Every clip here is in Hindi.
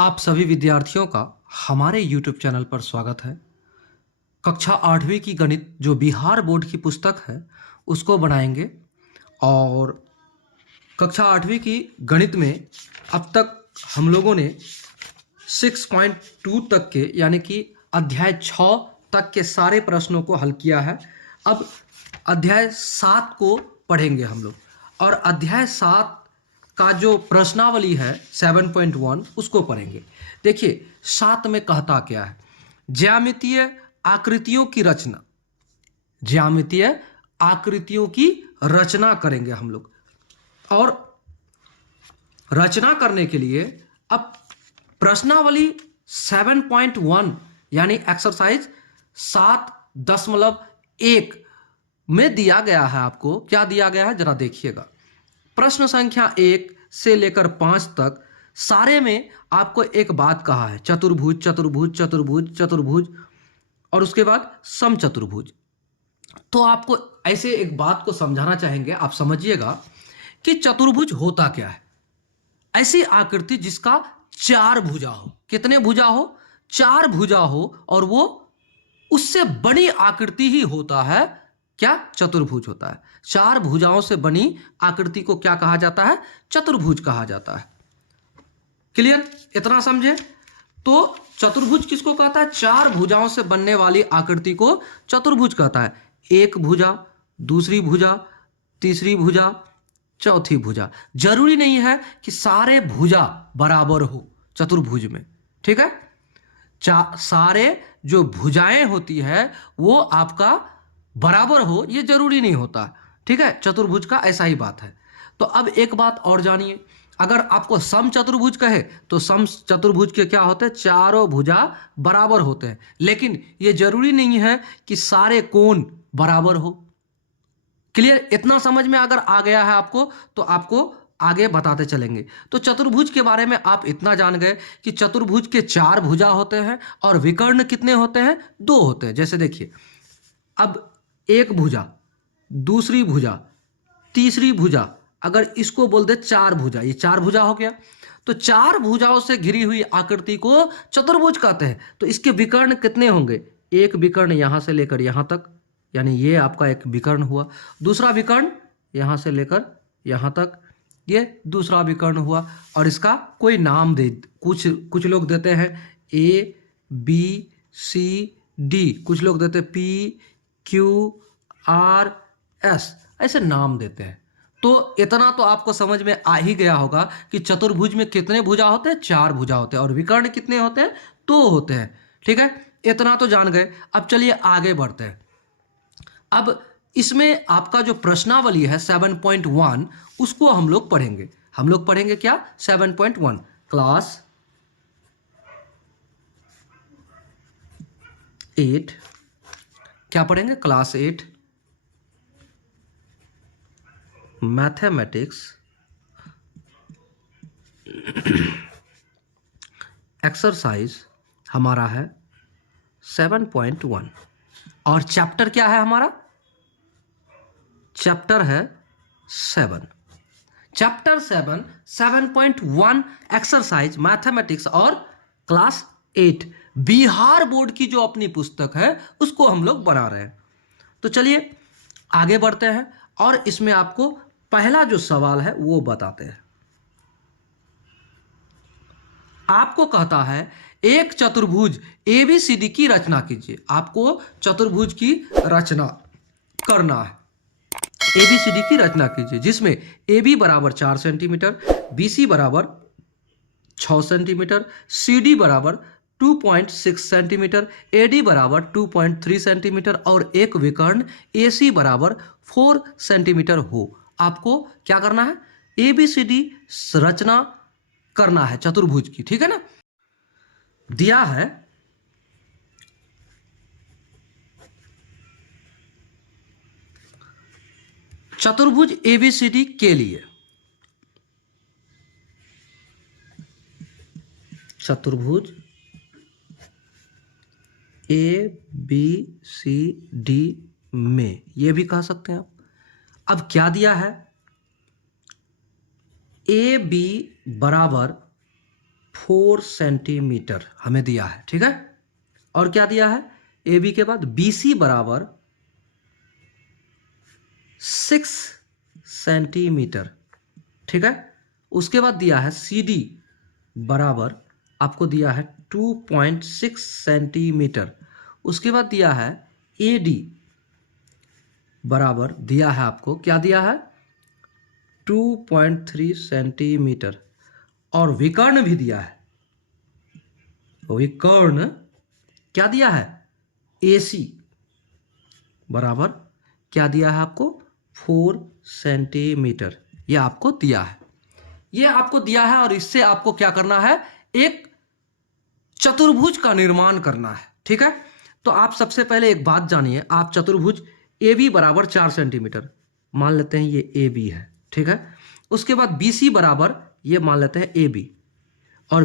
आप सभी विद्यार्थियों का हमारे YouTube चैनल पर स्वागत है। कक्षा 8वीं की गणित जो बिहार बोर्ड की पुस्तक है उसको बनाएंगे और कक्षा 8वीं की गणित में अब तक हम लोगों ने 6.2 तक के यानी कि अध्याय 6 तक के सारे प्रश्नों को हल किया है। अब अध्याय 7 को पढ़ेंगे हम लोग और अध्याय 7 का जो प्रश्नावली है 7.1 उसको पढ़ेंगे। देखिए 7 में कहता क्या है, ज्यामितीय आकृतियों की रचना, ज्यामितीय आकृतियों की रचना करेंगे हम लोग। और रचना करने के लिए अब प्रश्नावली 7.1 यानी एक्सरसाइज 7.1 में दिया गया है। आपको क्या दिया गया है जरा देखिएगा। प्रश्न संख्या 1 से लेकर 5 तक सारे में आपको एक बात कहा है, चतुर्भुज चतुर्भुज चतुर्भुज चतुर्भुज और उसके बाद समचतुर्भुज। तो आपको ऐसे एक बात को समझाना चाहेंगे, आप समझिएगा कि चतुर्भुज होता क्या है। ऐसी आकृति जिसका 4 भुजा हो। कितने भुजा हो? 4 भुजा हो और वो उससे बड़ी आकृति ही होता है क्या? चतुर्भुज होता है। 4 भुजाओं से बनी आकृति को क्या कहा जाता है? चतुर्भुज कहा जाता है। क्लियर? इतना समझे? तो चतुर्भुज किसको कहता है? 4 भुजाओं से बनने वाली आकृति को चतुर्भुज कहता है। एक भुजा, दूसरी भुजा, तीसरी भुजा, चौथी भुजा। जरूरी नहीं है कि सारे भुजा बराबर हो चतुर्भुज में, ठीक है? सारे जो भुजाएं होती है वो आपका बराबर हो ये जरूरी नहीं होता, ठीक है? चतुर्भुज का ऐसा ही बात है। तो अब एक बात और जानिए, अगर आपको समचतुर्भुज कहे तो समचतुर्भुज के क्या होते हैं? चारों भुजा बराबर होते हैं, लेकिन ये जरूरी नहीं है कि सारे कोण बराबर हो। क्लियर? इतना समझ में अगर आ गया है आपको तो आपको आगे बताते चलेंगे। तो चतुर्भुज के बारे में आप इतना जान गए कि चतुर्भुज के 4 भुजा होते हैं और विकर्ण कितने होते हैं? 2 होते हैं। जैसे देखिए, अब एक भुजा, दूसरी भुजा, तीसरी भुजा, अगर इसको बोल दे 4 भुजा, ये 4 भुजा हो गया। तो 4 भुजाओं से घिरी हुई आकृति को चतुर्भुज कहते हैं। तो इसके विकर्ण कितने होंगे? एक विकर्ण यहां से लेकर यहां तक, यानी ये आपका एक विकर्ण हुआ। दूसरा विकर्ण यहां से लेकर यहां तक, ये दूसरा विकर्ण हुआ। और इसका कोई नाम दे, कुछ लोग देते हैं A B C D, कुछ लोग देते हैं P Q R S, ऐसे नाम देते हैं। तो इतना तो आपको समझ में आ ही गया होगा कि चतुर्भुज में कितने भुजा होते हैं? 4 भुजा होते हैं। और विकर्ण कितने होते हैं? 2 होते हैं, ठीक है? इतना तो जान गए। अब चलिए आगे बढ़ते हैं। अब इसमें आपका जो प्रश्नावली है 7.1 उसको हम लोग पढ़ेंगे। हम लोग पढ़ेंगे क्या? 7.1 क्लास 8। क्या पढ़ेंगे? क्लास 8 मैथमेटिक्स एक्सरसाइज हमारा है 7.1 और चैप्टर क्या है हमारा? चैप्टर है 7। चैप्टर 7 7.1 एक्सरसाइज मैथमेटिक्स और क्लास 8 बिहार बोर्ड की जो अपनी पुस्तक है उसको हम लोग बना रहे हैं। तो चलिए आगे बढ़ते हैं और इसमें आपको पहला जो सवाल है वो बताते हैं। आपको कहता है एक चतुर्भुज ABCD की रचना कीजिए। आपको चतुर्भुज की रचना करना है। ABCD की रचना कीजिए जिसमें AB बराबर 4 सेंटीमीटर, BC बराबर 6 सेंटीमीटर, CD बराबर 2.6 सेंटीमीटर, AD बराबर 2.3 सेंटीमीटर और एक विकर्ण AC बराबर 4 सेंटीमीटर हो। आपको क्या करना है? ABCD रचना करना है चतुर्भुज की, ठीक है ना? दिया है चतुर्भुज ABCD के लिए, चतुर्भुज ABCD में, ये भी कह सकते हैं आप। अब क्या दिया है? AB बराबर 4 सेंटीमीटर हमें दिया है, ठीक है। और क्या दिया है, ए बी के बाद BC बराबर 6 सेंटीमीटर, ठीक है। उसके बाद दिया है CD बराबर आपको दिया है 2.6 सेंटीमीटर। उसके बाद दिया है AD बराबर दिया है आपको, क्या दिया है, 2.3 सेंटीमीटर। और विकर्ण भी दिया है, विकर्ण क्या दिया है, AC बराबर क्या दिया है आपको, 4 सेंटीमीटर। ये आपको दिया है, ये आपको दिया है। और इससे आपको क्या करना है, एक चतुर्भुज का निर्माण करना है, ठीक है। तो आप सबसे पहले एक बात जानिए, आप चतुर्भुज AB बराबर 4 सेंटीमीटर मान लेते हैं, ये AB है, ठीक है। उसके बाद BC बराबर ये मान लेते हैं AB, और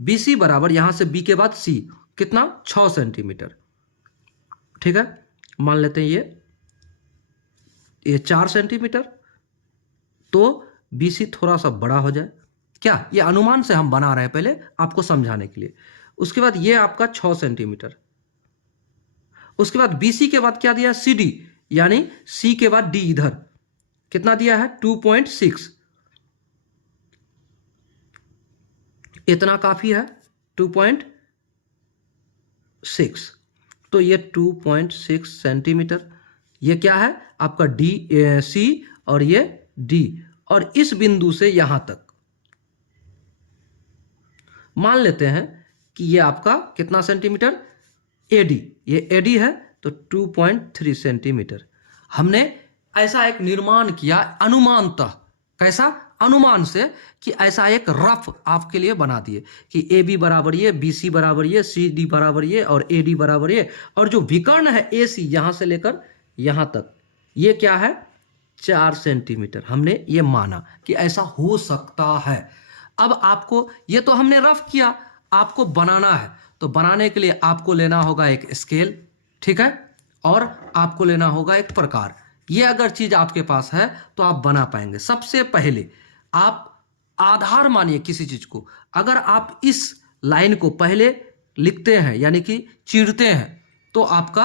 BC बराबर यहां से B के बाद C कितना, 6 सेंटीमीटर, ठीक है। मान लेते हैं ये 4 सेंटीमीटर, तो BC थोड़ा सा बड़ा हो जाए, क्या, ये अनुमान से हम बना रहे हैं पहले आपको समझाने के लिए। उसके बाद ये आपका 6 सेंटीमीटर। उसके बाद BC के बाद क्या दिया, CD, यानी C के बाद D इधर कितना दिया है, 2.6, इतना काफी है, 2.6। तो ये 2.6 सेंटीमीटर, ये क्या है आपका C और ये D, और इस बिंदु से यहां तक मान लेते हैं कि ये आपका कितना सेंटीमीटर, AD, ये AD है तो 2.3 सेंटीमीटर। हमने ऐसा एक निर्माण किया अनुमानतः, कैसा, अनुमान से, कि ऐसा एक रफ आपके लिए बना दिए कि AB बराबर ये, BC बराबर ये, CD बराबर ये, और AD बराबर ये, और जो विकर्ण है AC यहां से लेकर यहां तक, ये क्या है, 4 सेंटीमीटर। हमने ये माना कि ऐसा हो सकता है। अब आपको, ये तो हमने रफ किया, आपको बनाना है, तो बनाने के लिए आपको लेना होगा एक स्केल, ठीक है, और आपको लेना होगा एक प्रकार। ये अगर चीज आपके पास है तो आप बना पाएंगे। सबसे पहले आप आधार मानिए किसी चीज को, अगर आप इस लाइन को पहले लिखते हैं यानी कि चीरते हैं तो आपका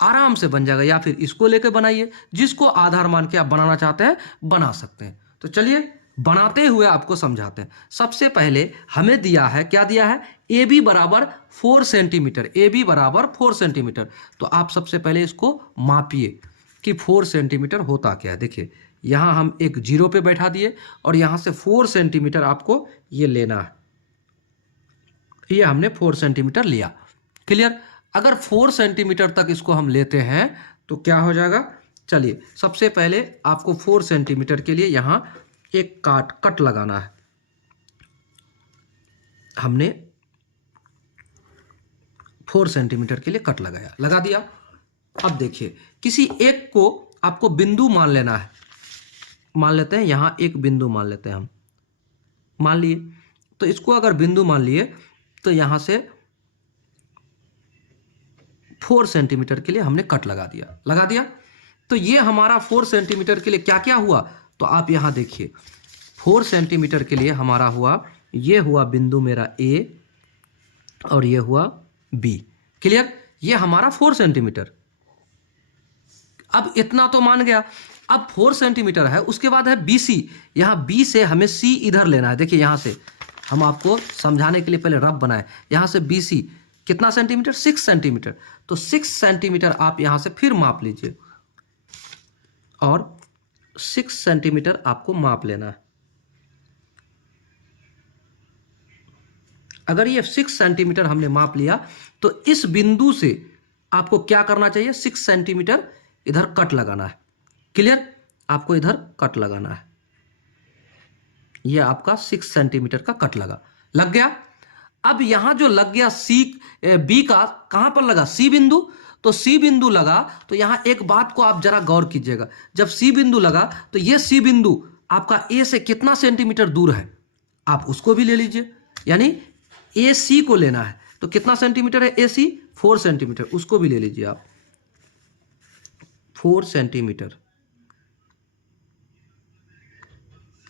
आराम से बन जाएगा, या फिर इसको लेकर बनाइए, जिसको आधार मान के आप बनाना चाहते हैं बना सकते हैं। तो चलिए बनाते हुए आपको समझाते हैं। सबसे पहले हमें दिया है, क्या दिया है, AB बराबर 4 सेंटीमीटर, AB बराबर 4 सेंटीमीटर। तो आप सबसे पहले इसको मापिए कि 4 सेंटीमीटर होता क्या है। देखिए यहां हम एक जीरो पे बैठा दिए, और यहां से 4 सेंटीमीटर आपको ये लेना है, ये हमने 4 सेंटीमीटर लिया, क्लियर। अगर 4 सेंटीमीटर तक इसको हम लेते हैं तो क्या हो जाएगा, चलिए सबसे पहले आपको 4 सेंटीमीटर के लिए यहां एक कट लगाना है। हमने 4 सेंटीमीटर के लिए कट लगाया, लगा दिया। अब देखिए किसी एक को आपको बिंदु मान लेना है, मान लेते हैं यहां एक बिंदु मान लेते हैं हम, मान लिए। तो इसको अगर बिंदु मान लिए तो यहां से 4 सेंटीमीटर के लिए हमने कट लगा दिया। तो ये हमारा 4 सेंटीमीटर के लिए क्या क्या हुआ, तो आप यहां देखिए 4 सेंटीमीटर के लिए हमारा हुआ, ये हुआ बिंदु मेरा A, और ये हुआ B, क्लियर। ये हमारा 4 सेंटीमीटर। अब इतना तो मान गया, अब 4 सेंटीमीटर है, उसके बाद है BC। यहां B से हमें C इधर लेना है। देखिए यहां से हम आपको समझाने के लिए पहले रफ बनाए, यहां से BC कितना सेंटीमीटर, 6 सेंटीमीटर। तो 6 सेंटीमीटर आप यहां से फिर माप लीजिए, और 6 सेंटीमीटर आपको माप लेना है। अगर ये 6 सेंटीमीटर हमने माप लिया तो इस बिंदु से आपको क्या करना चाहिए, 6 सेंटीमीटर इधर कट लगाना है, क्लियर। आपको इधर कट लगाना है, ये आपका 6 सेंटीमीटर का कट लग गया। अब यहां जो लग गया B का, कहां पर लगा, C बिंदु। तो C बिंदु लगा तो यहां एक बात को आप जरा गौर कीजिएगा, जब C बिंदु लगा तो ये C बिंदु आपका A से कितना सेंटीमीटर दूर है, आप उसको भी ले लीजिए, यानी AC को लेना है। तो कितना सेंटीमीटर है AC, 4 सेंटीमीटर, उसको भी ले लीजिए आप, 4 सेंटीमीटर।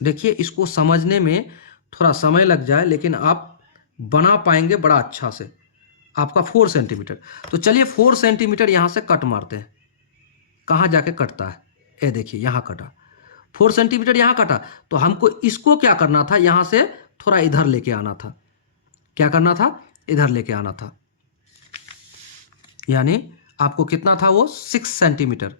देखिए इसको समझने में थोड़ा समय लग जाए, लेकिन आप बना पाएंगे बड़ा अच्छा से। आपका 4 सेंटीमीटर। तो चलिए 4 सेंटीमीटर यहाँ से कट मारते हैं। कहाँ जाके कटता है, ये देखिए यहाँ कटा, 4 सेंटीमीटर यहाँ कटा। तो हमको इसको क्या करना था, यहाँ से थोड़ा इधर लेके आना था। क्या करना था, इधर लेके आना था। यानी आपको कितना था वो, 6 सेंटीमीटर।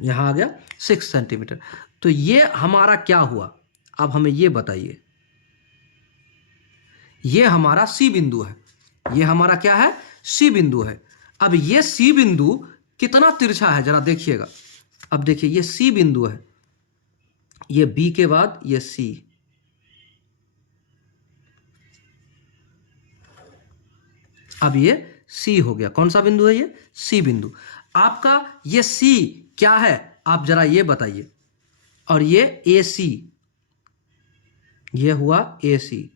यहाँ आ गया 6 सेंटीमीटर। तो ये हमारा क्या हुआ, अब हमें ये बताइए। ये हमारा सी बिंदु है, ये हमारा क्या है, सी बिंदु है। अब ये सी बिंदु कितना तिरछा है जरा देखिएगा। अब देखिए ये सी बिंदु है, ये बी के बाद ये सी, अब ये सी हो गया। कौन सा बिंदु है ये, सी बिंदु। आपका ये सी क्या है, आप जरा ये बताइए। और ये ए सी, ये हुआ ए सी।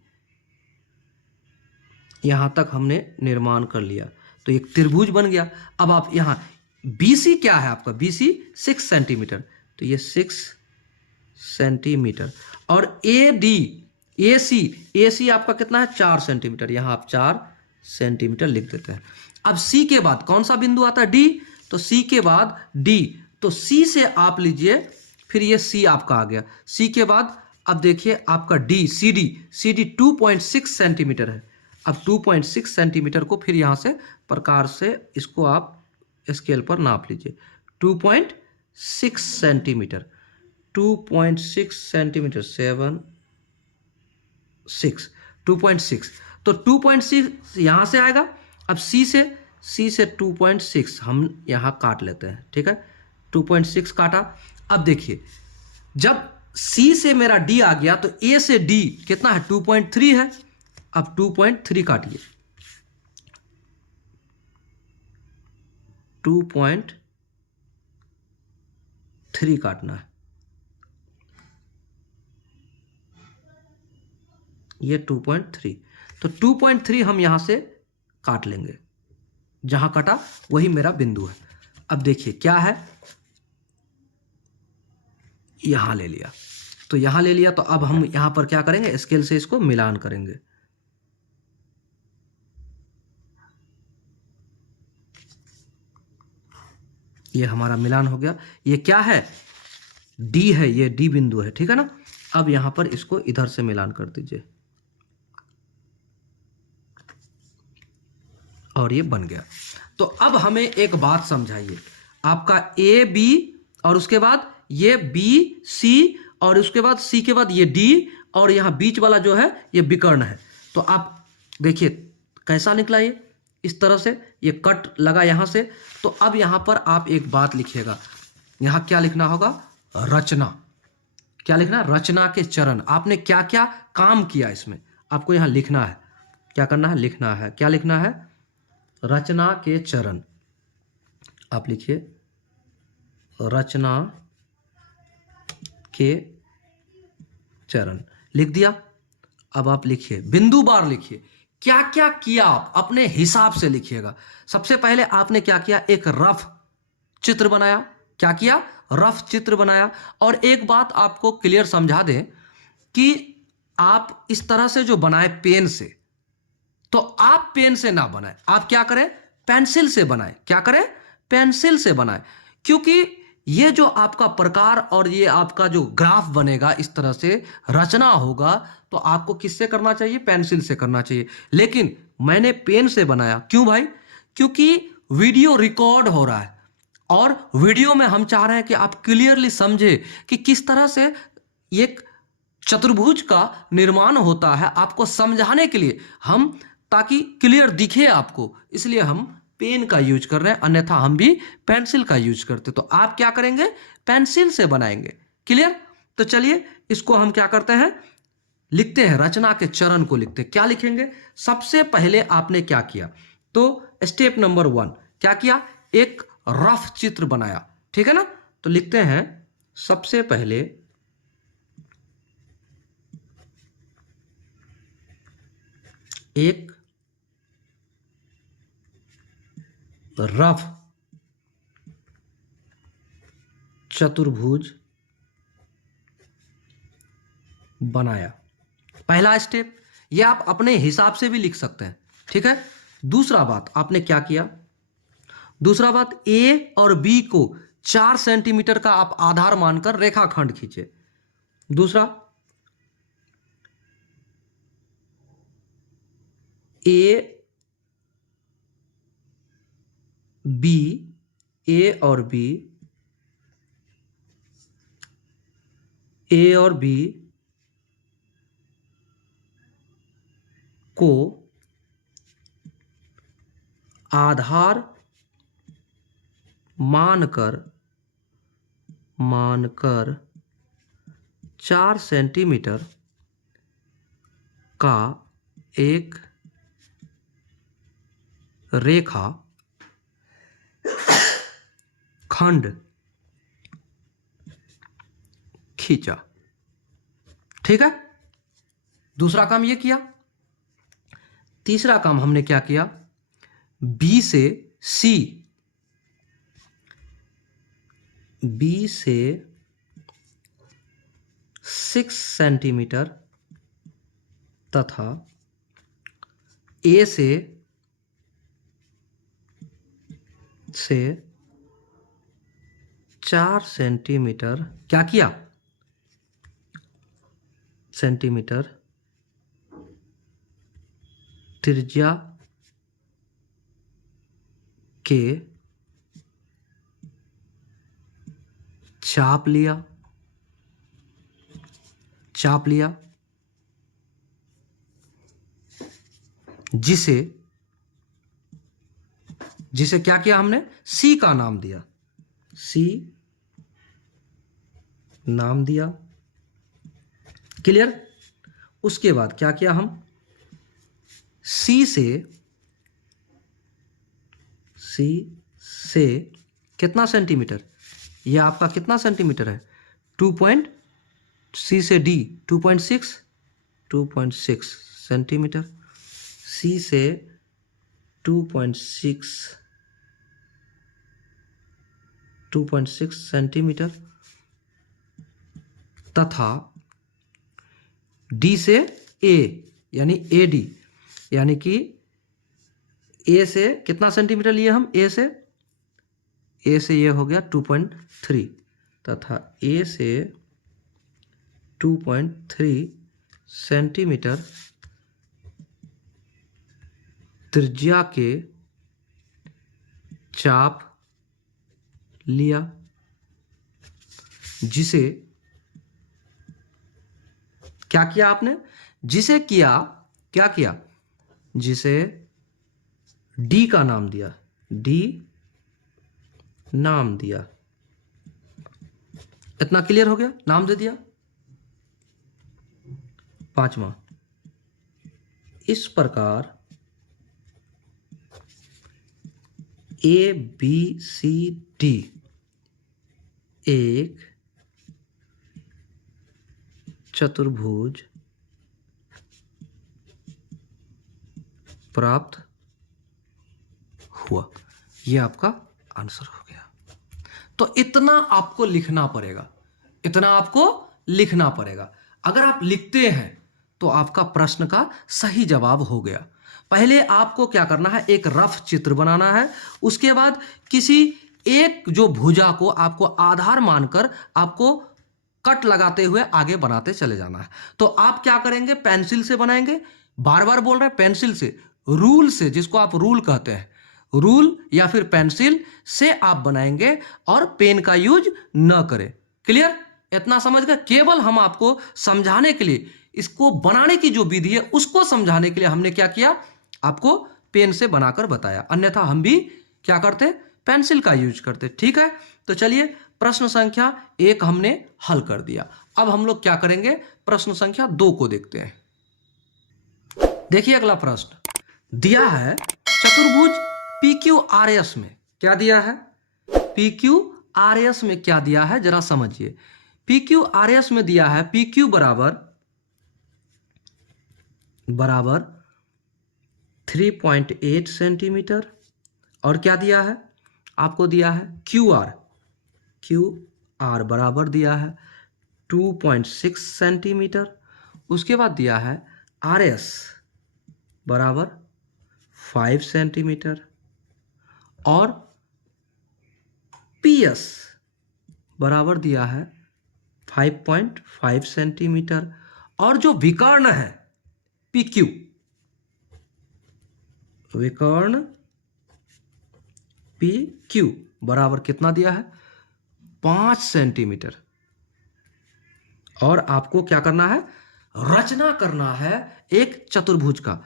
यहां तक हमने निर्माण कर लिया, तो एक त्रिभुज बन गया। अब आप यहां बीसी क्या है आपका, बीसी 6 सेंटीमीटर, तो ये 6 सेंटीमीटर। और ए डी, ए सी आपका कितना है, 4 सेंटीमीटर। यहां आप 4 सेंटीमीटर लिख देते हैं। अब सी के बाद कौन सा बिंदु आता है, डी। तो सी के बाद डी, तो सी से आप लीजिए, फिर ये सी आपका आ गया। सी के बाद अब देखिए आपका डी, सी डी 2.6 सेंटीमीटर है। अब 2.6 सेंटीमीटर को फिर यहाँ से प्रकार से इसको आप स्केल पर नाप लीजिए। 2.6 सेंटीमीटर, 2.6 सेंटीमीटर, 7 6, 2.6। तो 2.6 यहाँ से आएगा। अब सी से 2.6 हम यहाँ काट लेते हैं, ठीक है। 2.6 काटा। अब देखिए जब सी से मेरा डी आ गया, तो ए से डी कितना है, 2.3 है। अब 2.3 काटिए, 2.3 काटना है। ये 2.3, तो 2.3 हम यहां से काट लेंगे। जहां कटा वही मेरा बिंदु है। अब देखिए क्या है, यहां ले लिया, तो यहां ले लिया। तो अब हम यहां पर क्या करेंगे, स्केल से इसको मिलान करेंगे। ये हमारा मिलान हो गया। ये क्या है, डी है, ये डी बिंदु है, ठीक है ना। अब यहां पर इसको इधर से मिलान कर दीजिए, और ये बन गया। तो अब हमें एक बात समझाइए। आपका ए बी, और उसके बाद ये बी सी, और उसके बाद सी के बाद ये डी, और यहां बीच वाला जो है ये विकर्ण है। तो आप देखिए कैसा निकला ये, इस तरह से ये कट लगा यहां से। तो अब यहां पर आप एक बात लिखिएगा, यहां क्या लिखना होगा, रचना। क्या लिखना, रचना के चरण। आपने क्या क्या काम किया इसमें, आपको यहां लिखना है। क्या करना है, लिखना है। क्या लिखना है, रचना के चरण। आप लिखिए रचना के चरण, लिख दिया। अब आप लिखिए, बिंदु बार लिखिए, क्या क्या किया आप अपने हिसाब से लिखिएगा। सबसे पहले आपने क्या किया, एक रफ चित्र बनाया। क्या किया, रफ चित्र बनाया। और एक बात आपको क्लियर समझा दें कि आप इस तरह से जो बनाए पेन से, तो आप पेन से ना बनाए, आप क्या करें, पेंसिल से बनाए। क्या करें, पेंसिल से बनाए। क्योंकि ये जो आपका प्रकार और ये आपका जो ग्राफ बनेगा, इस तरह से रचना होगा, तो आपको किससे करना चाहिए, पेंसिल से करना चाहिए। लेकिन मैंने पेन से बनाया, क्यों भाई, क्योंकि वीडियो रिकॉर्ड हो रहा है, और वीडियो में हम चाह रहे हैं कि आप क्लियरली समझे कि किस तरह से एक चतुर्भुज का निर्माण होता है। आपको समझाने के लिए हम, ताकि क्लियर दिखे आपको, इसलिए हम पेन का यूज कर रहे हैं, अन्यथा हम भी पेंसिल का यूज करते। तो आप क्या करेंगे, पेंसिल से बनाएंगे। क्लियर। तो चलिए इसको हम क्या करते हैं, लिखते हैं, रचना के चरण को लिखते हैं। क्या लिखेंगे, सबसे पहले आपने क्या किया, तो स्टेप नंबर 1 क्या किया, एक रफ चित्र बनाया, ठीक है ना। तो लिखते हैं, सबसे पहले एक रफ चतुर्भुज बनाया। पहला स्टेप, ये आप अपने हिसाब से भी लिख सकते हैं, ठीक है। दूसरा बात आपने क्या किया, दूसरा बात ए और बी को 4 सेंटीमीटर का आप आधार मानकर रेखाखंड खींचे। दूसरा, ए बी, ए और बी, ए और बी को आधार मानकर 4 सेंटीमीटर का एक रेखा खंड खींचा, ठीक है। दूसरा काम ये किया। तीसरा काम हमने क्या किया, बी से सी, बी से 6 सेंटीमीटर तथा ए से 4 सेंटीमीटर क्या किया, सेंटीमीटर त्रिज्या के चाप लिया, जिसे क्या किया हमने, सी का नाम दिया, सी नाम दिया, क्लियर। उसके बाद क्या किया, हम सी से कितना सेंटीमीटर, यह आपका कितना सेंटीमीटर है, 2. सी से डी 2.6 सेंटीमीटर, सी से 2.6 सेंटीमीटर तथा डी से ए यानी ए डी, यानी कि ए से कितना सेंटीमीटर लिए हम, ए से ये हो गया 2.3 तथा ए से 2.3 सेंटीमीटर त्रिज्या के चाप लिया, जिसे क्या किया आपने, जिसे क्या किया, जिसे डी का नाम दिया, डी नाम दिया। इतना क्लियर हो गया, नाम दे दिया। पांचवा, इस प्रकार ए बी सी डी एक चतुर्भुज प्राप्त हुआ। यह आपका आंसर हो गया। तो इतना आपको लिखना पड़ेगा, अगर आप लिखते हैं तो आपका प्रश्न का सही जवाब हो गया। पहले आपको क्या करना है, एक रफ चित्र बनाना है, उसके बाद किसी एक जो भुजा को आपको आधार मानकर आपको कट लगाते हुए आगे बनाते चले जाना है। तो आप क्या करेंगे, पेंसिल से बनाएंगे, बार बार बोल रहे हैं पेंसिल से, रूल से, जिसको आप रूल कहते हैं, रूल या फिर पेंसिल से आप बनाएंगे और पेन का यूज न करें। क्लियर, इतना समझ गए। केवल हम आपको समझाने के लिए, इसको बनाने की जो विधि है उसको समझाने के लिए हमने क्या किया, आपको पेन से बनाकर बताया, अन्यथा हम भी क्या करते, पेंसिल का यूज करते। ठीक है, तो चलिए प्रश्न संख्या 1 हमने हल कर दिया। अब हम लोग क्या करेंगे, प्रश्न संख्या 2 को देखते हैं। देखिए अगला प्रश्न दिया है, चतुर्भुज PQRS में क्या दिया है, PQRS में क्या दिया है जरा समझिए। PQRS में दिया है PQ बराबर 3.8 सेंटीमीटर। और क्या दिया है आपको, दिया है क्यू आर बराबर दिया है 2.6 सेंटीमीटर। उसके बाद दिया है आर एस बराबर 5 सेंटीमीटर और पी एस बराबर दिया है 5.5 सेंटीमीटर। और जो विकर्ण है पी क्यू, विकर्ण पी क्यू बराबर कितना दिया है 5 सेंटीमीटर। और आपको क्या करना है, रचना करना है एक चतुर्भुज का।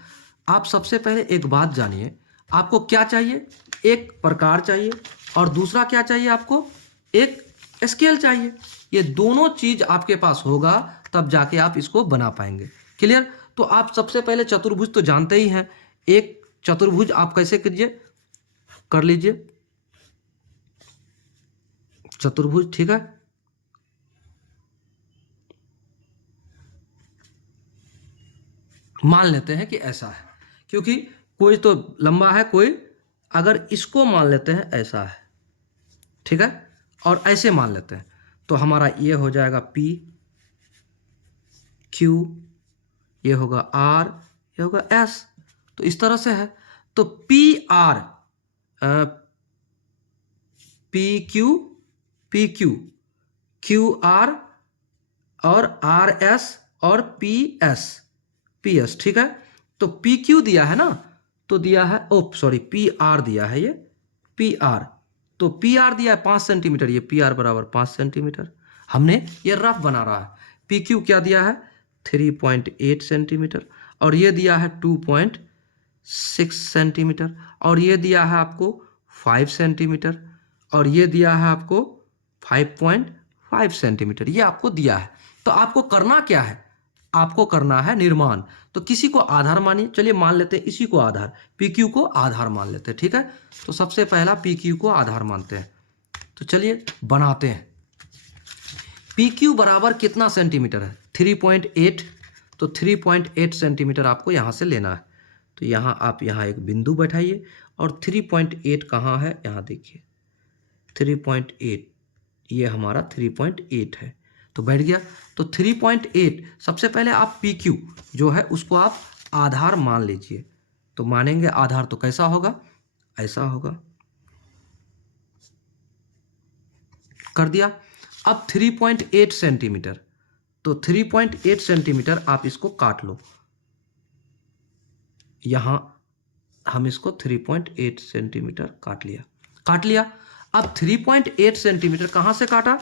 आप सबसे पहले एक बात जानिए, आपको क्या चाहिए, एक प्रकार चाहिए और दूसरा क्या चाहिए आपको, एक स्केल चाहिए। ये दोनों चीज आपके पास होगा तब जाके आप इसको बना पाएंगे। क्लियर। तो आप सबसे पहले चतुर्भुज तो जानते ही हैं। एक चतुर्भुज आप कैसे कीजिए, कर लीजिए चतुर्भुज, ठीक है। मान लेते हैं कि ऐसा है, क्योंकि कोई तो लंबा है, कोई, अगर इसको मान लेते हैं ऐसा है, ठीक है, और ऐसे मान लेते हैं तो हमारा ये हो जाएगा P Q, ये होगा R, ये होगा S। तो इस तरह से है। तो PR PQ QR और RS और PS, ठीक है। तो PQ दिया है ना, तो दिया है PR दिया है, ये PR। तो PR दिया है 5 सेंटीमीटर, ये PR बराबर 5 सेंटीमीटर। हमने ये रफ बना रहा है। PQ क्या दिया है 3.8 सेंटीमीटर और ये दिया है 2.6 सेंटीमीटर और ये दिया है आपको 5 सेंटीमीटर और ये दिया है आपको 5.5 सेंटीमीटर, ये आपको दिया है। तो आपको करना क्या है, आपको करना है निर्माण। तो किसी को आधार मानिए, चलिए मान लेते हैं इसी को आधार, PQ को आधार मान लेते हैं, ठीक है। तो सबसे पहला PQ को आधार मानते हैं। तो चलिए बनाते हैं। PQ बराबर कितना सेंटीमीटर है 3.8, तो 3.8 सेंटीमीटर आपको यहाँ से लेना है। तो यहाँ आप यहाँ एक बिंदु बैठाइए और 3.8 कहाँ है, यहाँ देखिए 3.8, ये हमारा 3.8 है, तो बैठ गया। तो 3.8 सबसे पहले आप PQ जो है उसको आप आधार मान लीजिए। तो मानेंगे आधार तो कैसा होगा, ऐसा होगा, कर दिया। अब 3.8 सेंटीमीटर, तो 3.8 सेंटीमीटर आप इसको काट लो, यहां हम इसको 3.8 सेंटीमीटर काट लिया। अब 3.8 सेंटीमीटर कहां से काटा,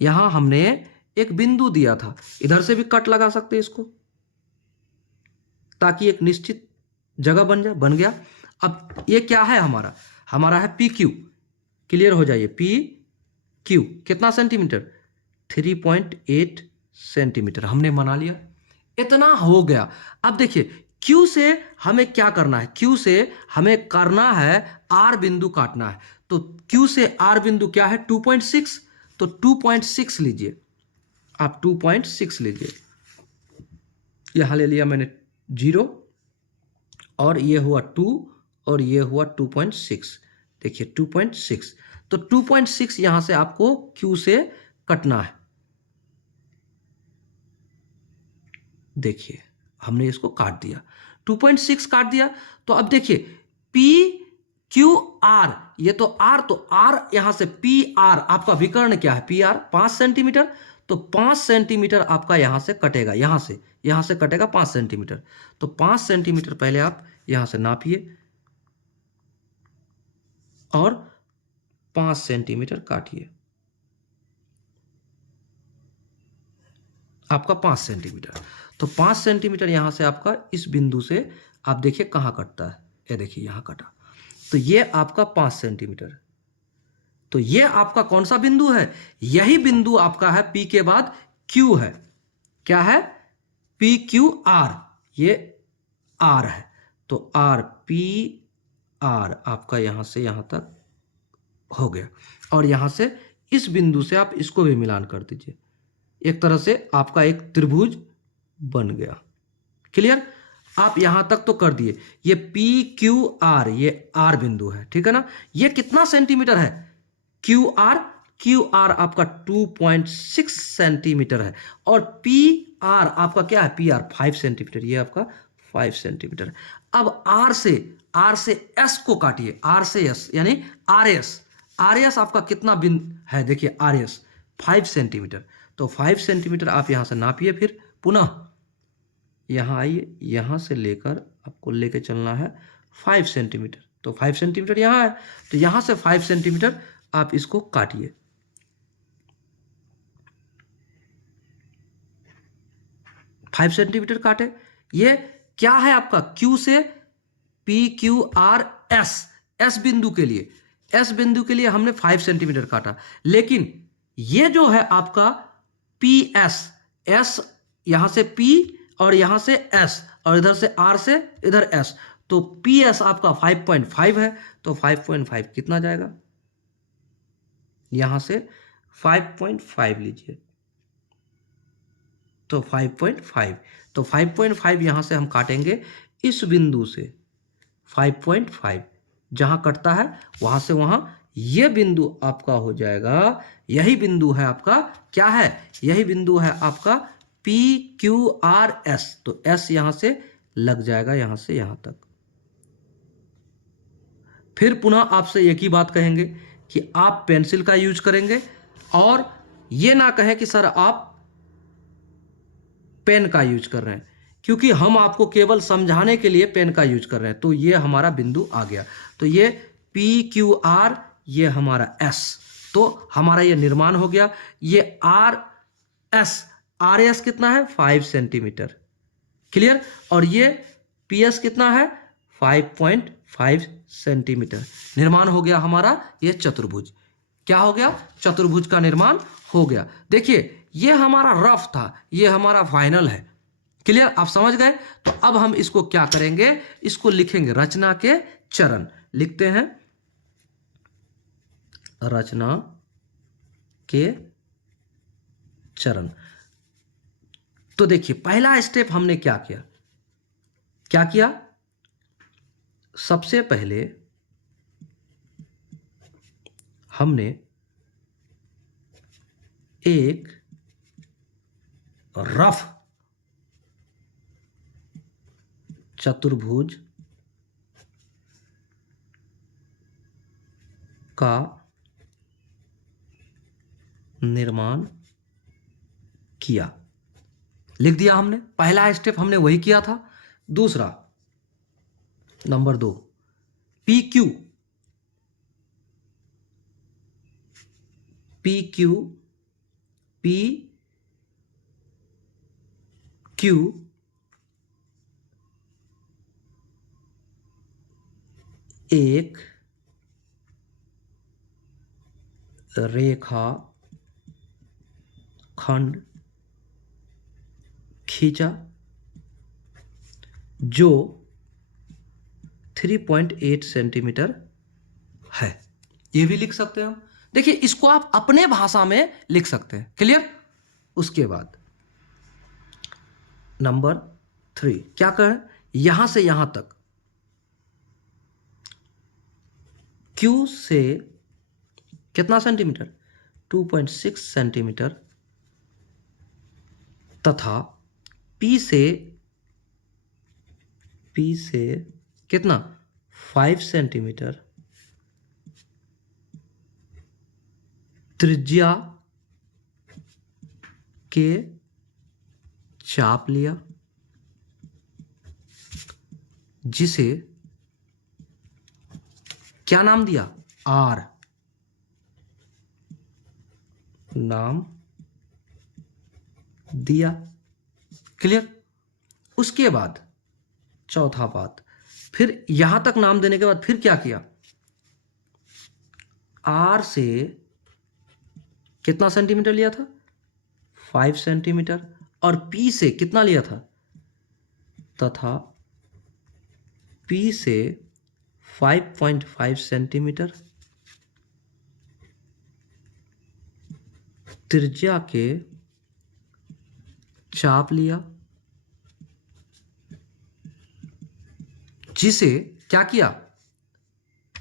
यहां हमने एक बिंदु दिया था, इधर से भी कट लगा सकते हैं इसको, ताकि एक निश्चित जगह बन गया। अब ये क्या है हमारा है PQ, क्लियर हो जाइए, PQ कितना सेंटीमीटर 3.8 सेंटीमीटर हमने बना लिया, इतना हो गया। अब देखिए Q से हमें क्या करना है, Q से हमें करना है R बिंदु काटना है। तो Q से R बिंदु क्या है 2.6, तो 2.6 लीजिए आप, 2.6 लीजिए, यहां ले लिया मैंने 0 और ये हुआ 2 और ये हुआ 2.6, देखिए 2.6। तो 2.6 यहां से आपको Q से कटना है। देखिए हमने इसको काट दिया, 2.6 काट दिया। तो अब देखिए PQR, ये तो R, तो R यहां से PR आपका विकर्ण क्या है PR 5 सेंटीमीटर, तो 5 सेंटीमीटर आपका यहां से कटेगा, यहां से कटेगा 5 सेंटीमीटर। तो 5 सेंटीमीटर पहले आप यहां से नापिए और 5 सेंटीमीटर काटिए, आपका 5 सेंटीमीटर। तो 5 सेंटीमीटर यहां से आपका इस बिंदु से आप देखिए कहां कटता है, ये देखिए यहां कटा, तो ये आपका 5 सेंटीमीटर। तो ये आपका कौन सा बिंदु है, यही बिंदु आपका है P के बाद Q है, क्या है PQR, ये R है। तो RPR आपका यहां से यहां तक हो गया और यहां से इस बिंदु से आप इसको भी मिलान कर दीजिए, एक तरह से आपका एक त्रिभुज बन गया। क्लियर। आप यहां तक तो कर दिए। ये पी क्यू आर, ये आर बिंदु है, ठीक है ना। ये कितना सेंटीमीटर है? क्यू आर आपका 2.6 सेंटीमीटर है, और पी आर आपका क्या है? पी आर 5 सेंटीमीटर, ये आपका 5 सेंटीमीटर। अब आर से एस को काटिए, आर से एस यानी आर एस। आर एस आपका कितना बिंदु है? देखिए आर एस 5 सेंटीमीटर। तो 5 सेंटीमीटर आप यहां से नापिए, फिर पुनः यहां आइए, यहां से लेकर आपको लेके चलना है 5 सेंटीमीटर। तो 5 सेंटीमीटर यहां है, तो यहां से 5 सेंटीमीटर आप इसको काटिए। 5 सेंटीमीटर काटे। ये क्या है आपका? क्यू से P Q R S, S बिंदु के लिए, एस बिंदु के लिए हमने 5 सेंटीमीटर काटा। लेकिन ये जो है आपका पी एस, एस यहां से पी और यहां से एस, और इधर से आर से इधर एस, तो पी एस आपका 5.5 है। तो 5.5 कितना जाएगा? यहां से 5.5 लीजिए, तो 5.5, तो 5.5 यहां से हम काटेंगे इस बिंदु से। 5.5 जहां कटता है वहां से वहां ये बिंदु आपका हो जाएगा। यही बिंदु है आपका, क्या है? यही बिंदु है आपका पी क्यू आर एस। तो एस यहां से लग जाएगा, यहां से यहां तक। फिर पुनः आपसे एक ही बात कहेंगे कि आप पेंसिल का यूज करेंगे, और ये ना कहें कि सर आप पेन का यूज कर रहे हैं, क्योंकि हम आपको केवल समझाने के लिए पेन का यूज कर रहे हैं। तो ये हमारा बिंदु आ गया। तो ये पी क्यू आर, ये हमारा एस, तो हमारा ये निर्माण हो गया। ये आर एस, आर एस कितना है? 5 सेंटीमीटर, क्लियर। और ये पी एस कितना है? 5.5 सेंटीमीटर। निर्माण हो गया हमारा ये चतुर्भुज। क्या हो गया? चतुर्भुज का निर्माण हो गया। देखिए ये हमारा रफ था, ये हमारा फाइनल है, क्लियर। आप समझ गए? तो अब हम इसको क्या करेंगे? इसको लिखेंगे रचना के चरण। लिखते हैं रचना के चरण। तो देखिए पहला स्टेप हमने क्या किया? क्या किया? सबसे पहले हमने एक रफ चतुर्भुज का निर्माण किया। लिख दिया हमने, पहला स्टेप हमने वही किया था। दूसरा, number 2, P Q, P Q, P Q एक रेखा खंड खींचा जो 3.8 सेंटीमीटर है। ये भी लिख सकते हैं हम। देखिए इसको आप अपने भाषा में लिख सकते हैं, क्लियर। उसके बाद नंबर 3 क्या करें? यहां से यहां तक Q से कितना सेंटीमीटर? 2.6 सेंटीमीटर, तथा P से कितना? 5 सेंटीमीटर त्रिज्या के चाप लिया, जिसे क्या नाम दिया? आर नाम दिया, क्लियर। उसके बाद चौथा बात, फिर यहां तक नाम देने के बाद फिर क्या किया? आर से कितना सेंटीमीटर लिया था? 5 सेंटीमीटर, और पी से कितना लिया था? तथा पी से 5.5 सेंटीमीटर त्रिज्या के चाप लिया, जिसे क्या किया,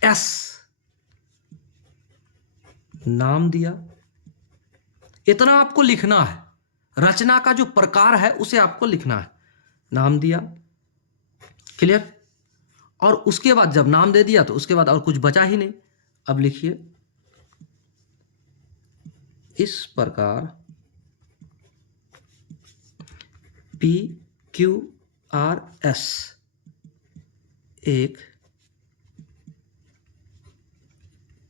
एस नाम दिया। इतना आपको लिखना है, रचना का जो प्रकार है उसे आपको लिखना है, नाम दिया। क्लियर। और उसके बाद जब नाम दे दिया तो उसके बाद और कुछ बचा ही नहीं। अब लिखिए, इस प्रकार पी क्यू आर एस एक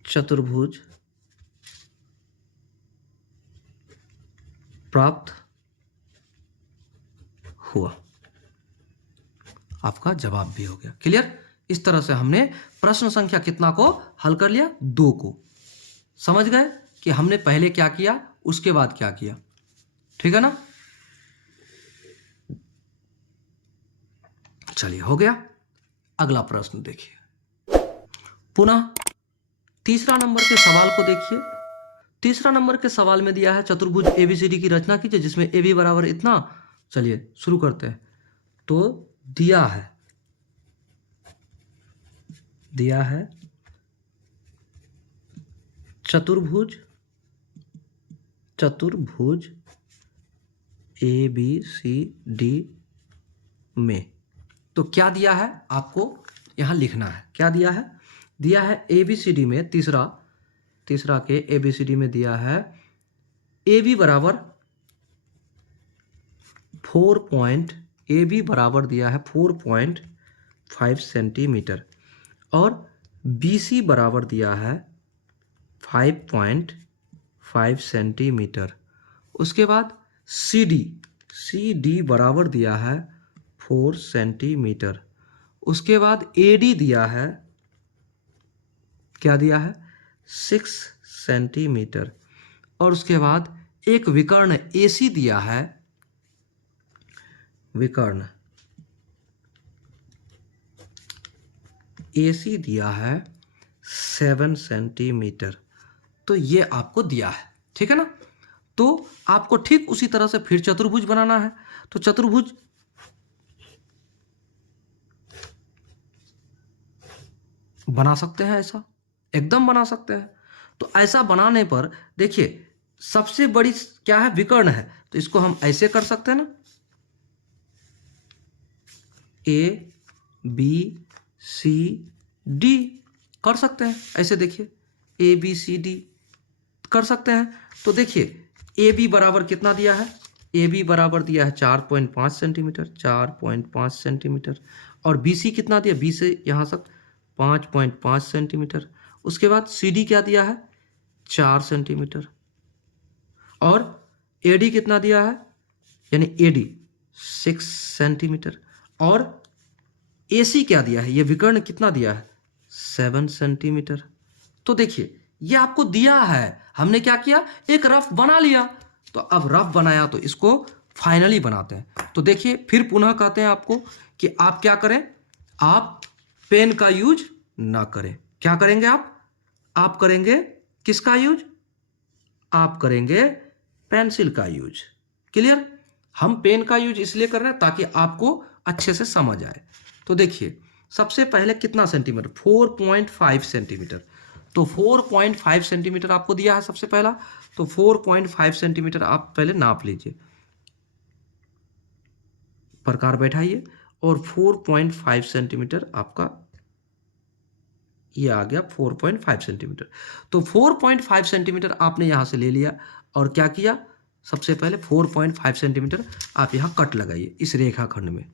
चतुर्भुज प्राप्त हुआ। आपका जवाब भी हो गया। क्लियर। इस तरह से हमने प्रश्न संख्या कितना को हल कर लिया, 2 को। समझ गए कि हमने पहले क्या किया, उसके बाद क्या किया। ठीक है ना। चलिए, हो गया। अगला प्रश्न देखिए, पुनः तीसरा नंबर के सवाल को देखिए। तीसरा नंबर के सवाल में दिया है चतुर्भुज एबीसीडी की रचना कीजिए जिसमें ए बी बराबर इतना। चलिए शुरू करते हैं। तो दिया है चतुर्भुज ए बी सी डी में, तो क्या दिया है आपको यहां लिखना है। क्या दिया है ए बी सी डी में, तीसरा के ए बी सी डी में दिया है ए बी बराबर 4.5 सेंटीमीटर और बी सी बराबर दिया है 5.5 सेंटीमीटर। उसके बाद सी डी बराबर दिया है 4 सेंटीमीटर। उसके बाद ए डी दिया है, क्या दिया है, 6 सेंटीमीटर। और उसके बाद एक विकर्ण ए सी दिया है, विकर्ण ए सी दिया है 7 सेंटीमीटर। तो ये आपको दिया है। ठीक है ना। तो आपको ठीक उसी तरह से फिर चतुर्भुज बनाना है। तो चतुर्भुज बना सकते हैं, ऐसा एकदम बना सकते हैं। तो ऐसा बनाने पर देखिए, सबसे बड़ी क्या है, विकर्ण है। तो इसको हम ऐसे कर सकते हैं ना, ए बी सी डी कर सकते हैं ऐसे। देखिए ए बी सी डी कर सकते हैं। तो देखिए ए बी बराबर कितना दिया है, ए बी बराबर दिया है 4.5 सेंटीमीटर, 4.5 सेंटीमीटर। और बी सी कितना दिया, बी से यहाँ तक 5.5 सेंटीमीटर। उसके बाद सी डी क्या दिया है, 4 सेंटीमीटर। और ए डी कितना दिया है, यानी ए डी 6 सेंटीमीटर। और ए सी क्या दिया है, ये विकर्ण कितना दिया है, 7 सेंटीमीटर। तो देखिए ये आपको दिया है, हमने क्या किया, एक रफ बना लिया। तो अब रफ बनाया तो इसको फाइनली बनाते हैं। तो देखिए फिर पुनः कहते हैं आपको कि आप क्या करें, आप पेन का यूज ना करें। क्या करेंगे आप करेंगे किसका यूज, आप करेंगे पेंसिल का यूज। क्लियर। हम पेन का यूज इसलिए कर रहे हैं ताकि आपको अच्छे से समझ आए। तो देखिए सबसे पहले कितना सेंटीमीटर, 4.5 सेंटीमीटर। तो 4.5 सेंटीमीटर आपको दिया है सबसे पहला। तो 4.5 सेंटीमीटर आप पहले नाप लीजिए, प्रकार बैठाइए। और 4.5 सेंटीमीटर आपका ये आ गया 4.5 सेंटीमीटर। तो 4.5 सेंटीमीटर आपने यहां से ले लिया और क्या किया, सबसे पहले 4.5 सेंटीमीटर आप यहां कट लगाइए इस रेखाखंड में।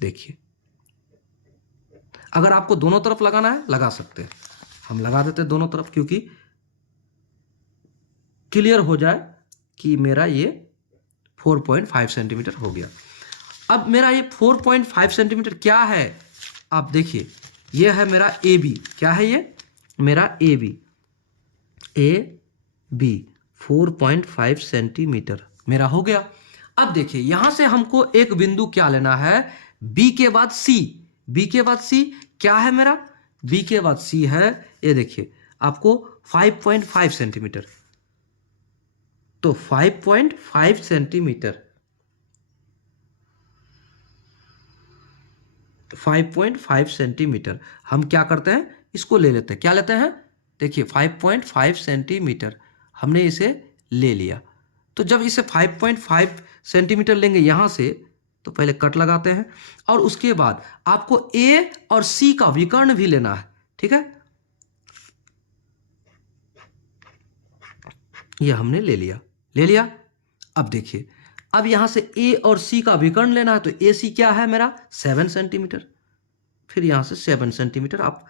देखिए अगर आपको दोनों तरफ लगाना है लगा सकते हैं, हम लगा देते हैं दोनों तरफ, क्योंकि क्लियर हो जाए कि मेरा ये 4.5 सेंटीमीटर हो गया। अब मेरा ये 4.5 सेंटीमीटर क्या है, आप देखिए ये है मेरा ए बी। क्या है ये मेरा ए बी 4.5 सेंटीमीटर मेरा हो गया। अब देखिए यहां से हमको एक बिंदु क्या लेना है, बी के बाद सी। बी के बाद सी क्या है मेरा, बी के बाद सी है, ये देखिए आपको 5.5 सेंटीमीटर। तो 5.5 सेंटीमीटर 5.5 सेंटीमीटर। हम क्या करते हैं, इसको ले लेते हैं, क्या लेते हैं, देखिए 5.5 सेंटीमीटर हमने इसे ले लिया। तो जब इसे 5.5 सेंटीमीटर लेंगे यहाँ से, तो पहले कट लगाते हैं और उसके बाद आपको ए और सी का विकर्ण भी लेना है, ठीक है। यह हमने ले लिया। अब देखिए, अब यहां से ए और सी का विकर्ण लेना है, तो ए सी क्या है मेरा 7 सेंटीमीटर, फिर यहां से 7 सेंटीमीटर आप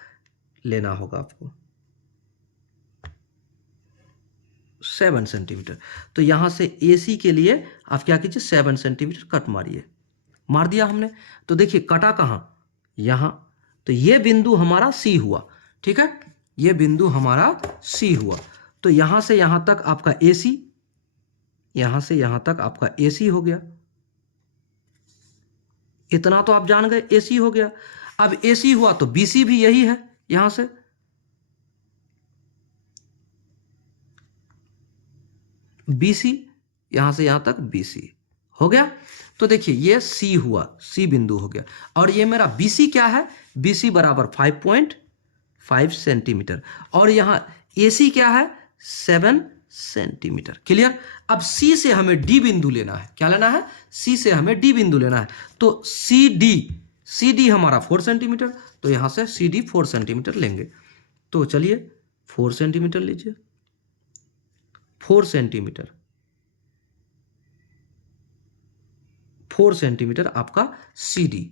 लेना होगा आपको, 7 सेंटीमीटर। तो यहां से ए सी के लिए आप क्या कीजिए, 7 सेंटीमीटर कट मारिए। मार दिया हमने, तो देखिए कटा कहां, यहां, तो ये बिंदु हमारा सी हुआ, ठीक है, ये बिंदु हमारा सी हुआ। तो यहां से यहां तक आपका ए सी, यहां से यहां तक आपका ए सी हो गया, इतना तो आप जान गए, ए सी हो गया। अब ए सी हुआ तो बी सी भी यही है, यहां से बी सी, यहां से यहां तक बी सी हो गया। तो देखिए ये सी हुआ, सी बिंदु हो गया, और ये मेरा बी सी क्या है, बी सी बराबर 5.5 सेंटीमीटर, और यहां ए सी क्या है 7 सेंटीमीटर। क्लियर। अब सी से हमें डी बिंदु लेना है, क्या लेना है, सी से हमें डी बिंदु लेना है। तो सी डी हमारा 4 सेंटीमीटर, तो यहां से सी डी 4 सेंटीमीटर लेंगे। तो चलिए 4 सेंटीमीटर लीजिए, 4 सेंटीमीटर, 4 सेंटीमीटर आपका सी डी।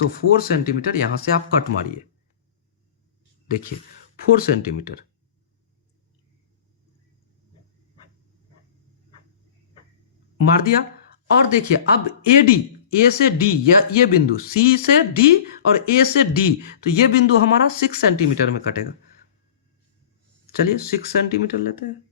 तो 4 सेंटीमीटर यहां से आप कट मारिए, देखिए 4 सेंटीमीटर, मार दिया। और देखिए अब ए डी, ए से डी, या ये बिंदु सी से डी और ए से डी, तो ये बिंदु हमारा 6 सेंटीमीटर में कटेगा। चलिए 6 सेंटीमीटर लेते हैं,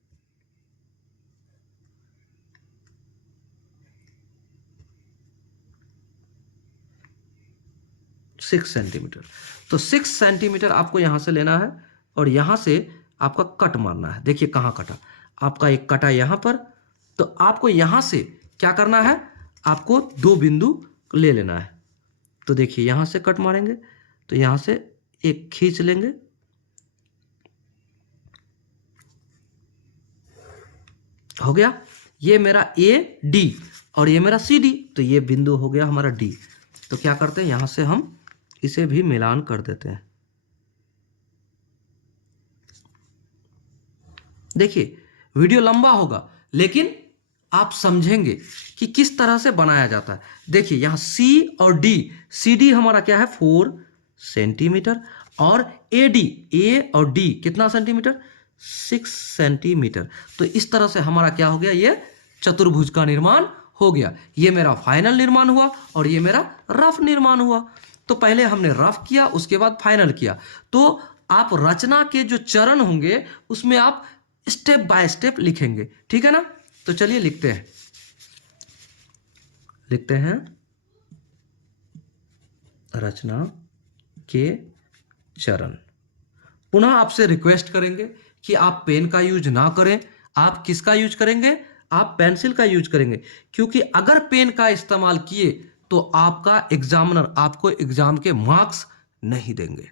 सिक्स सेंटीमीटर। तो 6 सेंटीमीटर आपको यहां से लेना है और यहां से आपका कट मारना है। देखिए कहां कटा, आपका एक कटा यहां पर, तो आपको यहां से क्या करना है, आपको 2 बिंदु ले लेना है। तो देखिए यहां से कट मारेंगे, तो यहां से एक खींच लेंगे, हो गया, ये मेरा ए डी और ये मेरा सी डी, तो ये बिंदु हो गया हमारा डी। तो क्या करते हैं, यहां से हम इसे भी मिलान कर देते हैं। देखिए वीडियो लंबा होगा, लेकिन आप समझेंगे कि किस तरह से बनाया जाता है। देखिए यहां सी और डी, सी डी हमारा क्या है 4 सेंटीमीटर, और ए डी, ए और डी कितना सेंटीमीटर 6 सेंटीमीटर। तो इस तरह से हमारा क्या हो गया, ये चतुर्भुज का निर्माण हो गया। ये मेरा फाइनल निर्माण हुआ और ये मेरा रफ निर्माण हुआ। तो पहले हमने रफ किया, उसके बाद फाइनल किया। तो आप रचना के जो चरण होंगे उसमें आप स्टेप बाय स्टेप लिखेंगे, ठीक है ना। तो चलिए लिखते हैं रचना के चरण। पुनः आपसे रिक्वेस्ट करेंगे कि आप पेन का यूज ना करें, आप किसका यूज करेंगे, आप पेंसिल का यूज करेंगे, क्योंकि अगर पेन का इस्तेमाल किए तो आपका एग्जामिनर आपको एग्जाम के मार्क्स नहीं देंगे,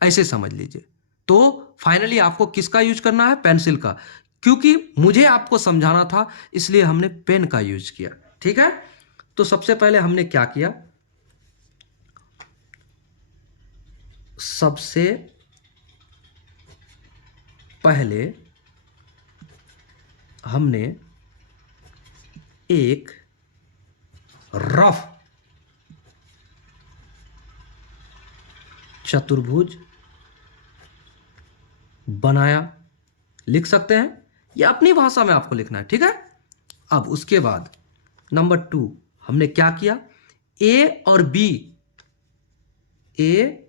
ऐसे समझ लीजिए। तो फाइनली आपको किसका यूज करना है, पेंसिल का, क्योंकि मुझे आपको समझाना था इसलिए हमने पेन का यूज किया, ठीक है। तो सबसे पहले हमने क्या किया, सबसे पहले हमने एक रफ चतुर्भुज बनाया, लिख सकते हैं, या अपनी भाषा में आपको लिखना है, ठीक है। अब उसके बाद नंबर 2 हमने क्या किया, ए और बी, ए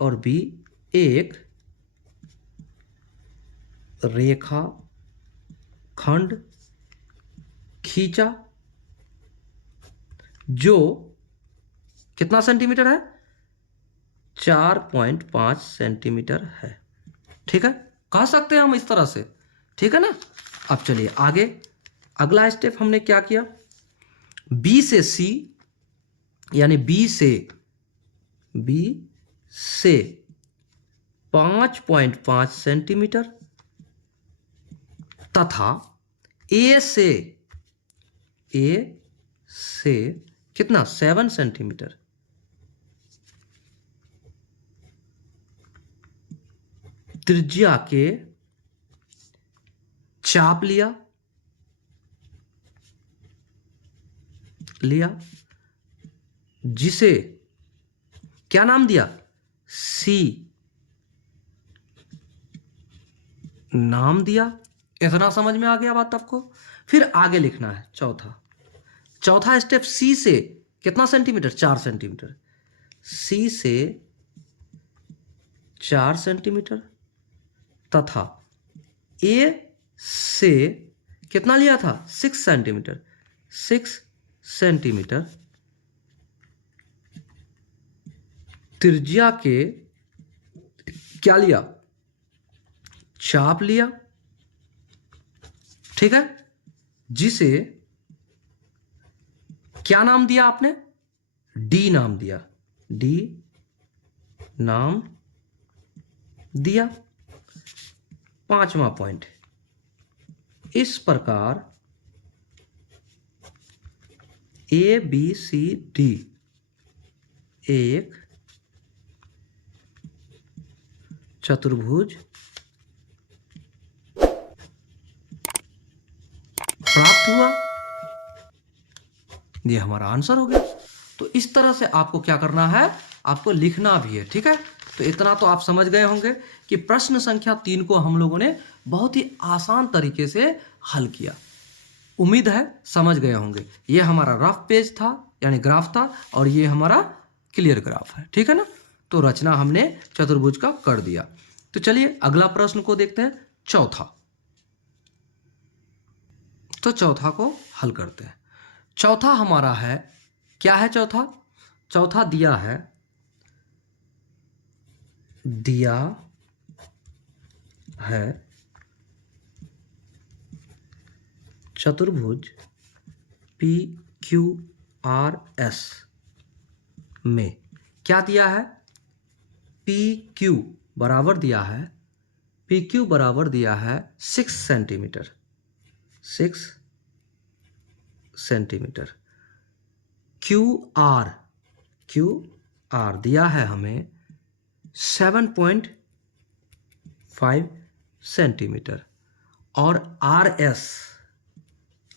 और बी एक रेखा खंड खींचा जो कितना सेंटीमीटर है, 4.5 सेंटीमीटर है, ठीक है, कह सकते हैं हम इस तरह से, ठीक है ना। अब चलिए आगे, अगला स्टेप हमने क्या किया, बी से सी, यानी बी से 5.5 सेंटीमीटर, तथा ए से कितना 7 सेंटीमीटर। त्रिज्या के चाप लिया जिसे क्या नाम दिया, सी नाम दिया। इतना समझ में आ गया बात आपको। फिर आगे लिखना है चौथा स्टेप, सी से कितना सेंटीमीटर, 4 सेंटीमीटर। सी से 4 सेंटीमीटर तथा ए से कितना लिया था, 6 सेंटीमीटर। 6 सेंटीमीटर त्रिज्या के क्या लिया, चाप लिया, ठीक है, जिसे क्या नाम दिया आपने, डी नाम दिया, डी नाम दिया। 5वां पॉइंट, इस प्रकार ए बी सी डी एक चतुर्भुज प्राप्त हुआ। ये हमारा आंसर हो गया। तो इस तरह से आपको क्या करना है, आपको लिखना भी है, ठीक है। तो इतना तो आप समझ गए होंगे कि प्रश्न संख्या 3 को हम लोगों ने बहुत ही आसान तरीके से हल किया। उम्मीद है समझ गए होंगे। ये हमारा रफ पेज था, यानी ग्राफ था, और ये हमारा क्लियर ग्राफ है, ठीक है ना। तो रचना हमने चतुर्भुज का कर दिया। तो चलिए अगला प्रश्न को देखते हैं, चौथा। तो चौथा को हल करते हैं। चौथा हमारा है, क्या है चौथा दिया है चतुर्भुज PQRS में क्या दिया है, PQ बराबर दिया है 6 सेंटीमीटर। 6 सेंटीमीटर। QR दिया है हमें 7.5 सेंटीमीटर, और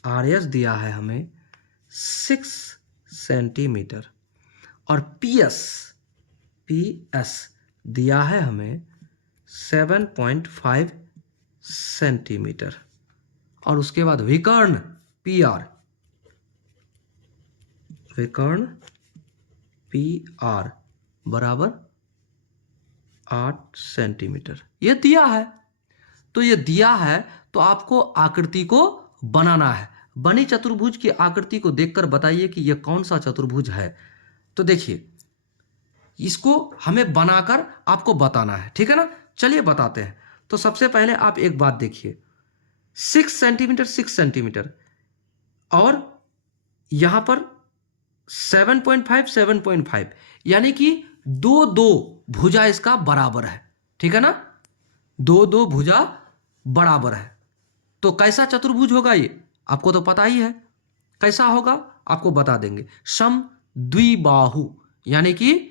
RS दिया है हमें 6 सेंटीमीटर, और PS दिया है हमें 7.5 सेंटीमीटर, और उसके बाद विकर्ण PR बराबर 8 सेंटीमीटर। ये दिया है। तो ये दिया है तो आपको आकृति को बनाना है। बनी चतुर्भुज की आकृति को देखकर बताइए कि यह कौन सा चतुर्भुज है। तो देखिए, इसको हमें बनाकर आपको बताना है, ठीक है ना। चलिए बताते हैं। तो सबसे पहले आप एक बात देखिए, 6 सेंटीमीटर और यहां पर 7.5 यानी कि दो भुजा इसका बराबर है, ठीक है ना। दो भुजा बराबर है। तो कैसा चतुर्भुज होगा ये आपको तो पता ही है। कैसा होगा आपको बता देंगे। समद्विबाहु, यानी कि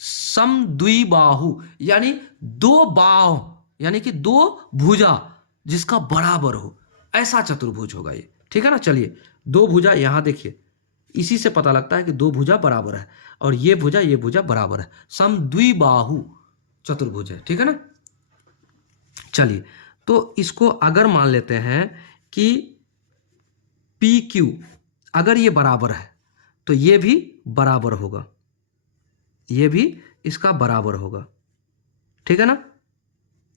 समद्विबाहु यानी दो बाहु, यानी कि दो भुजा जिसका बराबर हो, ऐसा चतुर्भुज होगा ये, ठीक है ना। चलिए, दो भुजा यहां देखिए, इसी से पता लगता है कि दो भुजा बराबर है, और ये भुजा बराबर है। समद्विबाहु चतुर्भुज है, ठीक है ना। चलिए, तो इसको अगर मान लेते हैं कि PQ अगर ये बराबर है तो ये भी बराबर होगा, ये भी इसका बराबर होगा, ठीक है ना।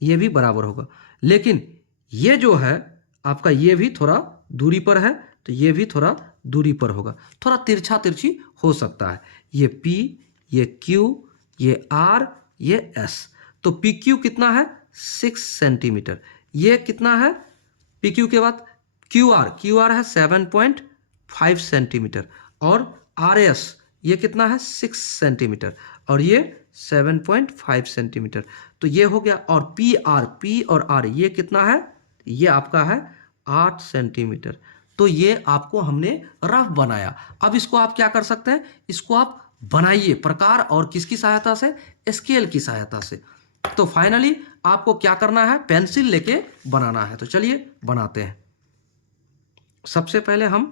ये भी बराबर होगा, लेकिन ये जो है आपका, ये भी थोड़ा दूरी पर है, तो ये भी थोड़ा दूरी पर होगा, थोड़ा तिरछी हो सकता है। ये P, ये Q, ये R, ये S। तो PQ कितना है, 6 सेंटीमीटर। ये कितना है PQ के बाद QR है 7.5 सेंटीमीटर, और आर एस ये कितना है 6 सेंटीमीटर और ये 7.5 सेंटीमीटर। तो ये हो गया। और पी और आर ये कितना है, ये आपका है 8 सेंटीमीटर। तो ये आपको हमने रफ बनाया। अब इसको आप क्या कर सकते हैं, इसको आप बनाइए प्रकार और किसकी सहायता से, स्केल की सहायता से। तो फाइनली आपको क्या करना है, पेंसिल लेके बनाना है। तो चलिए बनाते हैं। सबसे पहले हम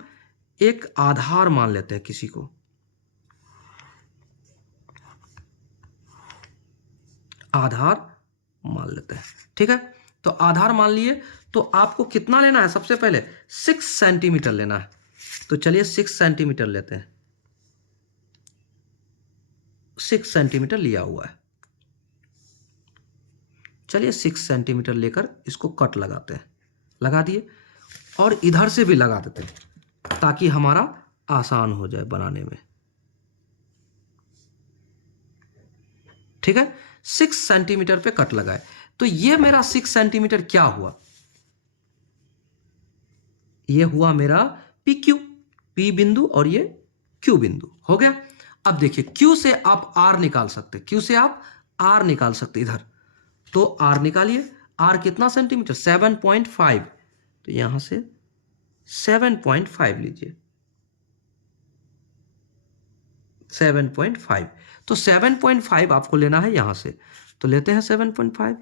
एक आधार मान लेते हैं किसी को। आधार मान लेते हैं, ठीक है। तो आधार मान लिए तो आपको कितना लेना है, सबसे पहले 6 सेंटीमीटर लेना है। तो चलिए 6 सेंटीमीटर लेते हैं। 6 सेंटीमीटर लिया हुआ है। चलिए 6 सेंटीमीटर लेकर इसको कट लगाते हैं। लगा दिए और इधर से भी लगा देते हैं ताकि हमारा आसान हो जाए बनाने में, ठीक है। 6 सेंटीमीटर पे कट लगाए। तो ये मेरा 6 सेंटीमीटर क्या हुआ, ये हुआ मेरा पी क्यू, पी बिंदु और ये क्यू बिंदु हो गया। अब देखिए क्यू से आप आर निकाल सकते, क्यू से आप आर निकाल सकते इधर। तो आर निकालिए। आर कितना सेंटीमीटर, 7.5। तो यहां से 7.5 लीजिए, 7.5। तो 7.5 आपको लेना है यहां से। तो लेते हैं 7.5,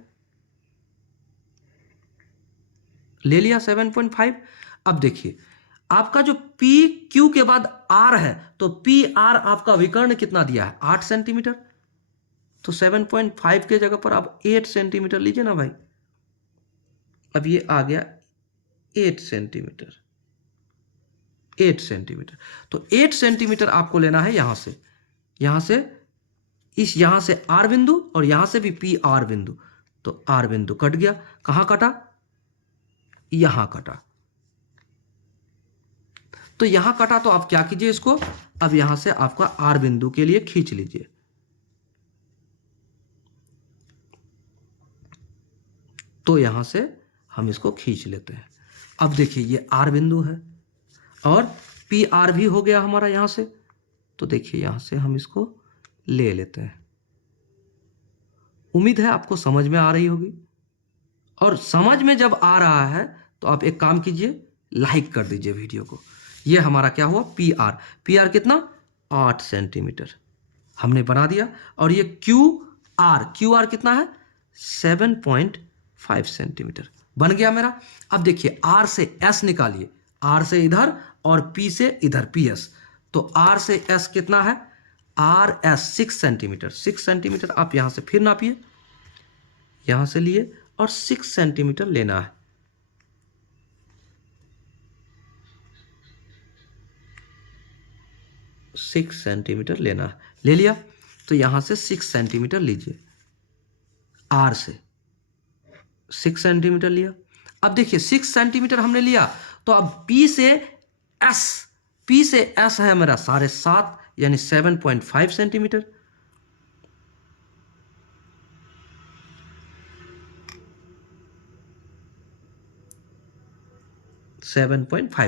ले लिया 7.5। अब देखिए आपका जो पी क्यू के बाद आर है, तो पी आर आपका विकर्ण कितना दिया है, 8 सेंटीमीटर। तो 7.5 के जगह पर आप 8 सेंटीमीटर लीजिए ना भाई। अब ये आ गया 8 सेंटीमीटर, 8 सेंटीमीटर। तो 8 सेंटीमीटर आपको लेना है यहां से, यहां से आर बिंदु और यहां से भी पी आर बिंदु। तो आर बिंदु कट गया, कहां कटा, यहां कटा। तो यहां कटा तो आप क्या कीजिए इसको, अब यहां से आपका आर बिंदु के लिए खींच लीजिए। तो यहां से हम इसको खींच लेते हैं। अब देखिए ये आर बिंदु है और पी आर भी हो गया हमारा यहां से। तो देखिए यहां से हम इसको ले लेते हैं। उम्मीद है आपको समझ में आ रही होगी। और समझ में जब आ रहा है तो आप एक काम कीजिए, लाइक कर दीजिए वीडियो को। ये हमारा क्या हुआ, पी आर। पी आर कितना, 8 सेंटीमीटर हमने बना दिया। और ये क्यू आर कितना है, 7.5 सेंटीमीटर बन गया मेरा। अब देखिए आर से एस निकालिए, आर से इधर और पी से इधर, पी एस। तो आर से एस कितना है, आर एस 6 सेंटीमीटर। 6 सेंटीमीटर आप यहां से फिर नापिए, यहां से लिए और 6 सेंटीमीटर लेना है। सिक्स सेंटीमीटर लेना है, ले लिया। तो यहां से 6 सेंटीमीटर लीजिए, आर से 6 सेंटीमीटर लिया। अब देखिए 6 सेंटीमीटर हमने लिया। तो अब पी से एस है मेरा 7.5 यानी 7.5 सेंटीमीटर।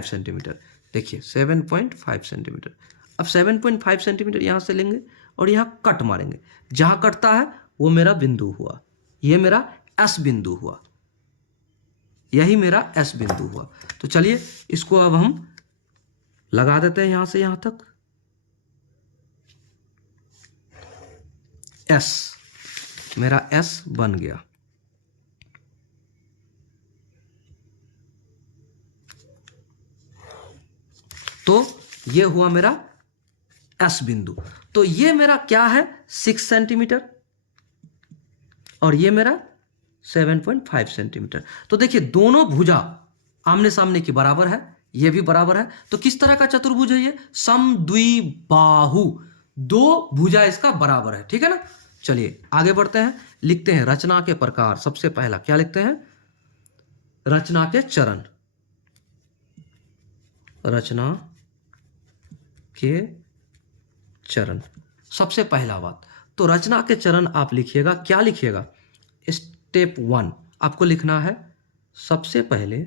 सेंटीमीटर देखिए 7.5 सेंटीमीटर। अब 7.5 सेंटीमीटर यहां से लेंगे और यहां कट मारेंगे। जहां कटता है वो मेरा बिंदु हुआ, ये मेरा एस बिंदु हुआ, यही मेरा एस बिंदु हुआ। तो चलिए इसको अब हम लगा देते हैं यहां से यहां तक। एस, मेरा एस बन गया। तो ये हुआ मेरा एस बिंदु। तो ये मेरा क्या है, 6 सेंटीमीटर और ये मेरा 7.5 सेंटीमीटर। तो देखिए दोनों भुजा आमने सामने की बराबर है, ये भी बराबर है। तो किस तरह का चतुर्भुज है ये, समद्विबाहु, दो भुजा इसका बराबर है, ठीक है ना। चलिए आगे बढ़ते हैं, लिखते हैं रचना के प्रकार। सबसे पहला क्या लिखते हैं, रचना के चरण। रचना के चरण, सबसे पहला बात तो रचना के चरण आप लिखिएगा, क्या लिखिएगा, स्टेप 1 आपको लिखना है। सबसे पहले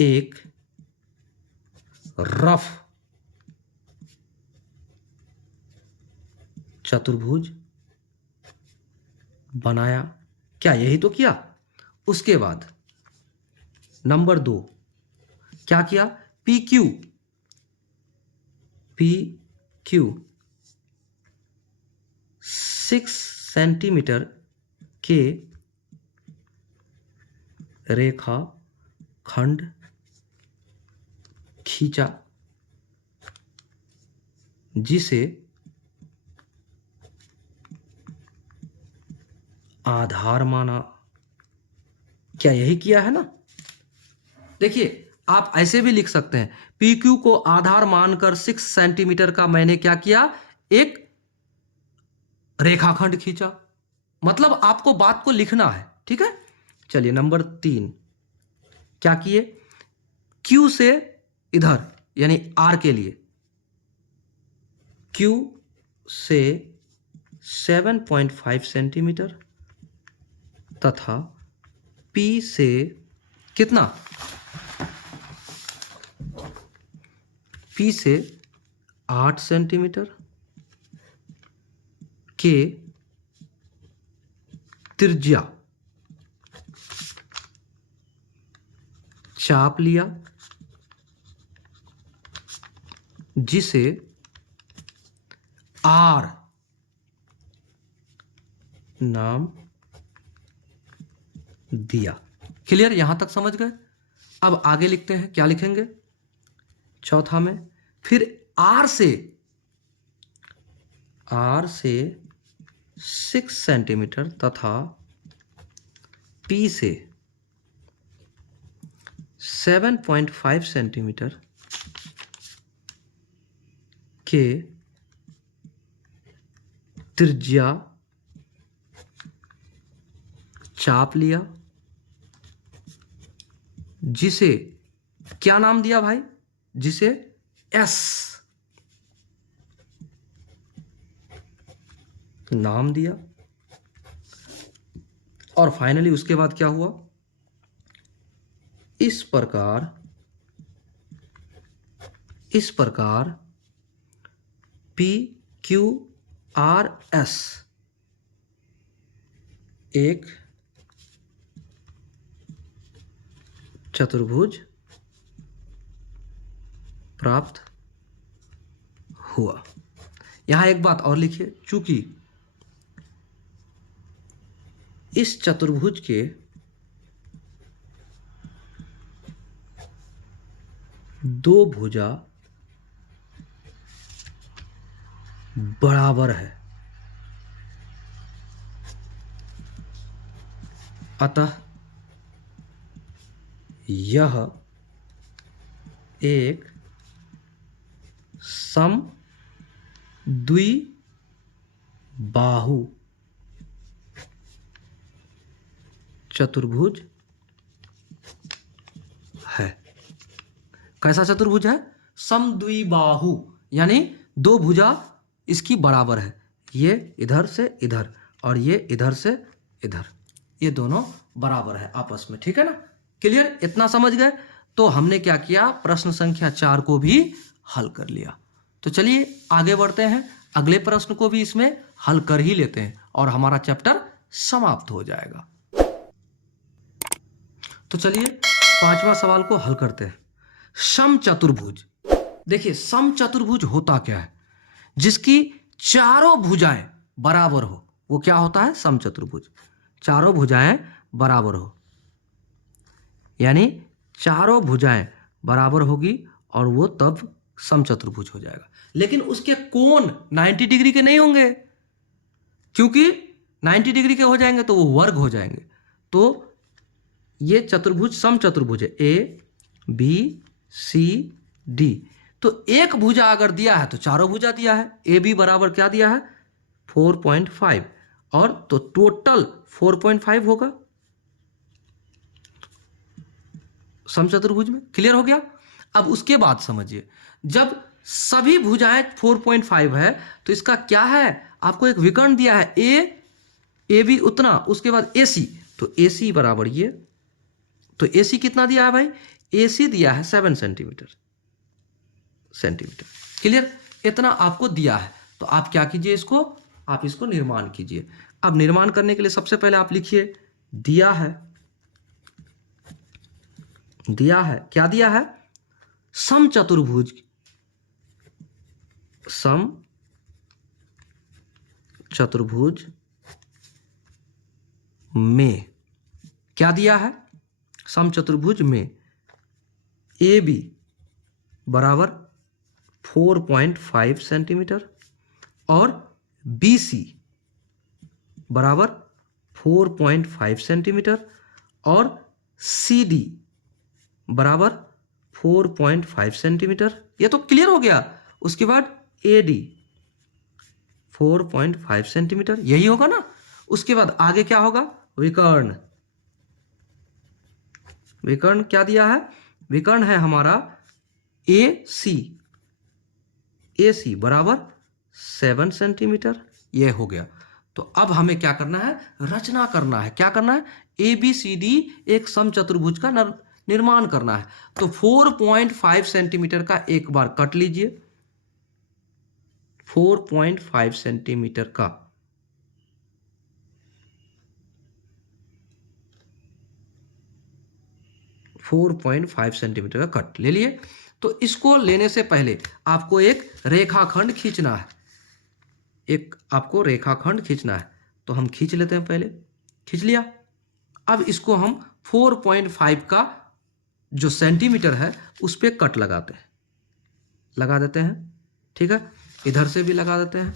एक रफ चतुर्भुज बनाया। क्या यही तो किया? उसके बाद नंबर 2 क्या किया? पी क्यू 6 सेंटीमीटर के रेखा खंड खींचा, जिसे आधार माना। क्या यही किया है ना? देखिए, आप ऐसे भी लिख सकते हैं, पी क्यू को आधार मानकर 6 सेंटीमीटर का मैंने क्या किया? एक रेखाखंड खींचा। मतलब आपको बात को लिखना है, ठीक है। चलिए नंबर 3 क्या किए? क्यू से इधर यानी आर के लिए क्यू से 7.5 सेंटीमीटर तथा पी से कितना? पी से 8 सेंटीमीटर के त्रिज्या चाप लिया, जिसे आर नाम दिया। क्लियर? यहां तक समझ गए? अब आगे लिखते हैं। क्या लिखेंगे? चौथा में फिर आर से 6 सेंटीमीटर तथा पी से 7.5 सेंटीमीटर के त्रिज्या चाप लिया, जिसे क्या नाम दिया भाई? जिसे एस नाम दिया। और फाइनली उसके बाद क्या हुआ? इस प्रकार पी क्यू आर एस एक चतुर्भुज प्राप्त हुआ। यहां एक बात और लिखिए, चूंकि इस चतुर्भुज के दो भुजा बराबर है, अतः यह एक समद्विबाहु चतुर्भुज है। कैसा चतुर्भुज है? समद्विबाहु, यानी दो भुजा इसकी बराबर है। ये इधर से इधर और ये इधर से इधर, ये दोनों बराबर है आपस में, ठीक है ना? क्लियर? इतना समझ गए? तो हमने क्या किया? प्रश्न संख्या 4 को भी हल कर लिया। तो चलिए आगे बढ़ते हैं, अगले प्रश्न को भी इसमें हल कर ही लेते हैं और हमारा चैप्टर समाप्त हो जाएगा। तो चलिए 5वां सवाल को हल करते हैं। समचतुर्भुज। देखिए, समचतुर्भुज होता क्या है? जिसकी चारों भुजाएं बराबर हो, वो क्या होता है? समचतुर्भुज। चारों भुजाएं बराबर हो, यानी चारों भुजाएं बराबर होगी और वो तब समचतुर्भुज हो जाएगा। लेकिन उसके कोण 90 डिग्री के नहीं होंगे, क्योंकि 90 डिग्री के हो जाएंगे तो वो वर्ग हो जाएंगे। तो ये चतुर्भुज समचतुर्भुज है, ए बी सी डी। तो एक भुजा अगर दिया है तो चारों भुजा दिया है। ए बी बराबर क्या दिया है? 4.5, और तो टोटल 4.5 होगा समचतुर्भुज में। क्लियर हो गया? अब उसके बाद समझिए, जब सभी भुजाएं 4.5 है तो इसका क्या है? आपको एक विकर्ण दिया है, ए बी उतना, उसके बाद ए सी, तो ए सी बराबर ये, तो ए सी कितना दिया है भाई? AC दिया है 7 सेंटीमीटर। क्लियर? इतना आपको दिया है, तो आप क्या कीजिए, इसको आप इसको निर्माण कीजिए। अब निर्माण करने के लिए सबसे पहले आप लिखिए दिया है, क्या दिया है? समचतुर्भुज में क्या दिया है? समचतुर्भुज में AB बराबर 4.5 सेंटीमीटर और BC बराबर 4.5 सेंटीमीटर और CD बराबर 4.5 सेंटीमीटर। ये तो क्लियर हो गया। उसके बाद AD 4.5 सेंटीमीटर, यही होगा ना। उसके बाद आगे क्या होगा? विकर्ण क्या दिया है? विकर्ण है हमारा AC बराबर 7 सेंटीमीटर। ये हो गया। तो अब हमें क्या करना है? रचना करना है। क्या करना है? ABCD एक समचतुर्भुज का निर्माण करना है। तो 4.5 सेंटीमीटर का एक बार कट लीजिए, 4.5 सेंटीमीटर का कट ले लिए। तो इसको लेने से पहले आपको एक रेखाखंड खींचना है, तो हम खींच लेते हैं। पहले खींच लिया। अब इसको हम 4.5 का जो सेंटीमीटर है उस पर कट लगा देते हैं। ठीक है, इधर से भी लगा देते हैं।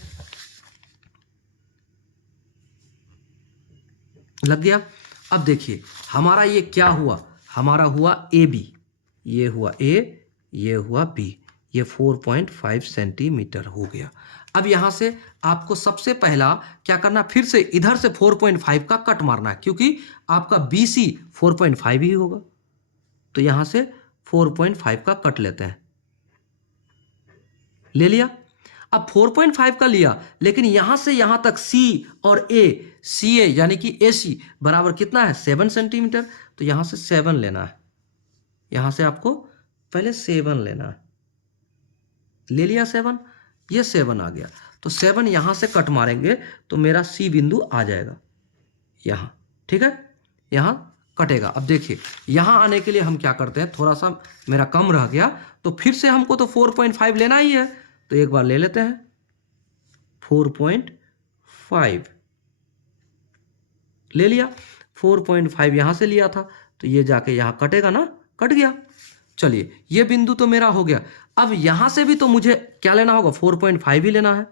लग गया। अब देखिए हमारा ये क्या हुआ? हमारा हुआ AB, ये हुआ A, ये हुआ B, ये 4.5 सेंटीमीटर हो गया। अब यहां से आपको सबसे पहला क्या करना? फिर से इधर से 4.5 का कट मारना है, क्योंकि आपका BC 4.5 ही होगा। तो यहां से 4.5 का कट लेते हैं। ले लिया। अब 4.5 का लिया, लेकिन यहां से यहां तक C और CA यानी कि AC बराबर कितना है? 7 सेंटीमीटर। तो यहां से 7 लेना है। यहां से आपको पहले 7 लेना है। ले लिया 7, ये 7 आ गया। तो 7 यहां से कट मारेंगे तो मेरा C बिंदु आ जाएगा यहां। ठीक है, यहां कटेगा। अब देखिए यहां आने के लिए हम क्या करते हैं, थोड़ा सा मेरा कम रह गया, तो फिर से हमको तो 4.5 लेना ही है। तो एक बार ले लेते हैं 4.5, ले लिया। 4.5 यहां से लिया था, तो ये जाके यहां कटेगा ना, कट गया। चलिए ये बिंदु तो मेरा हो गया। अब यहां से भी तो मुझे क्या लेना होगा? 4.5 ही लेना है।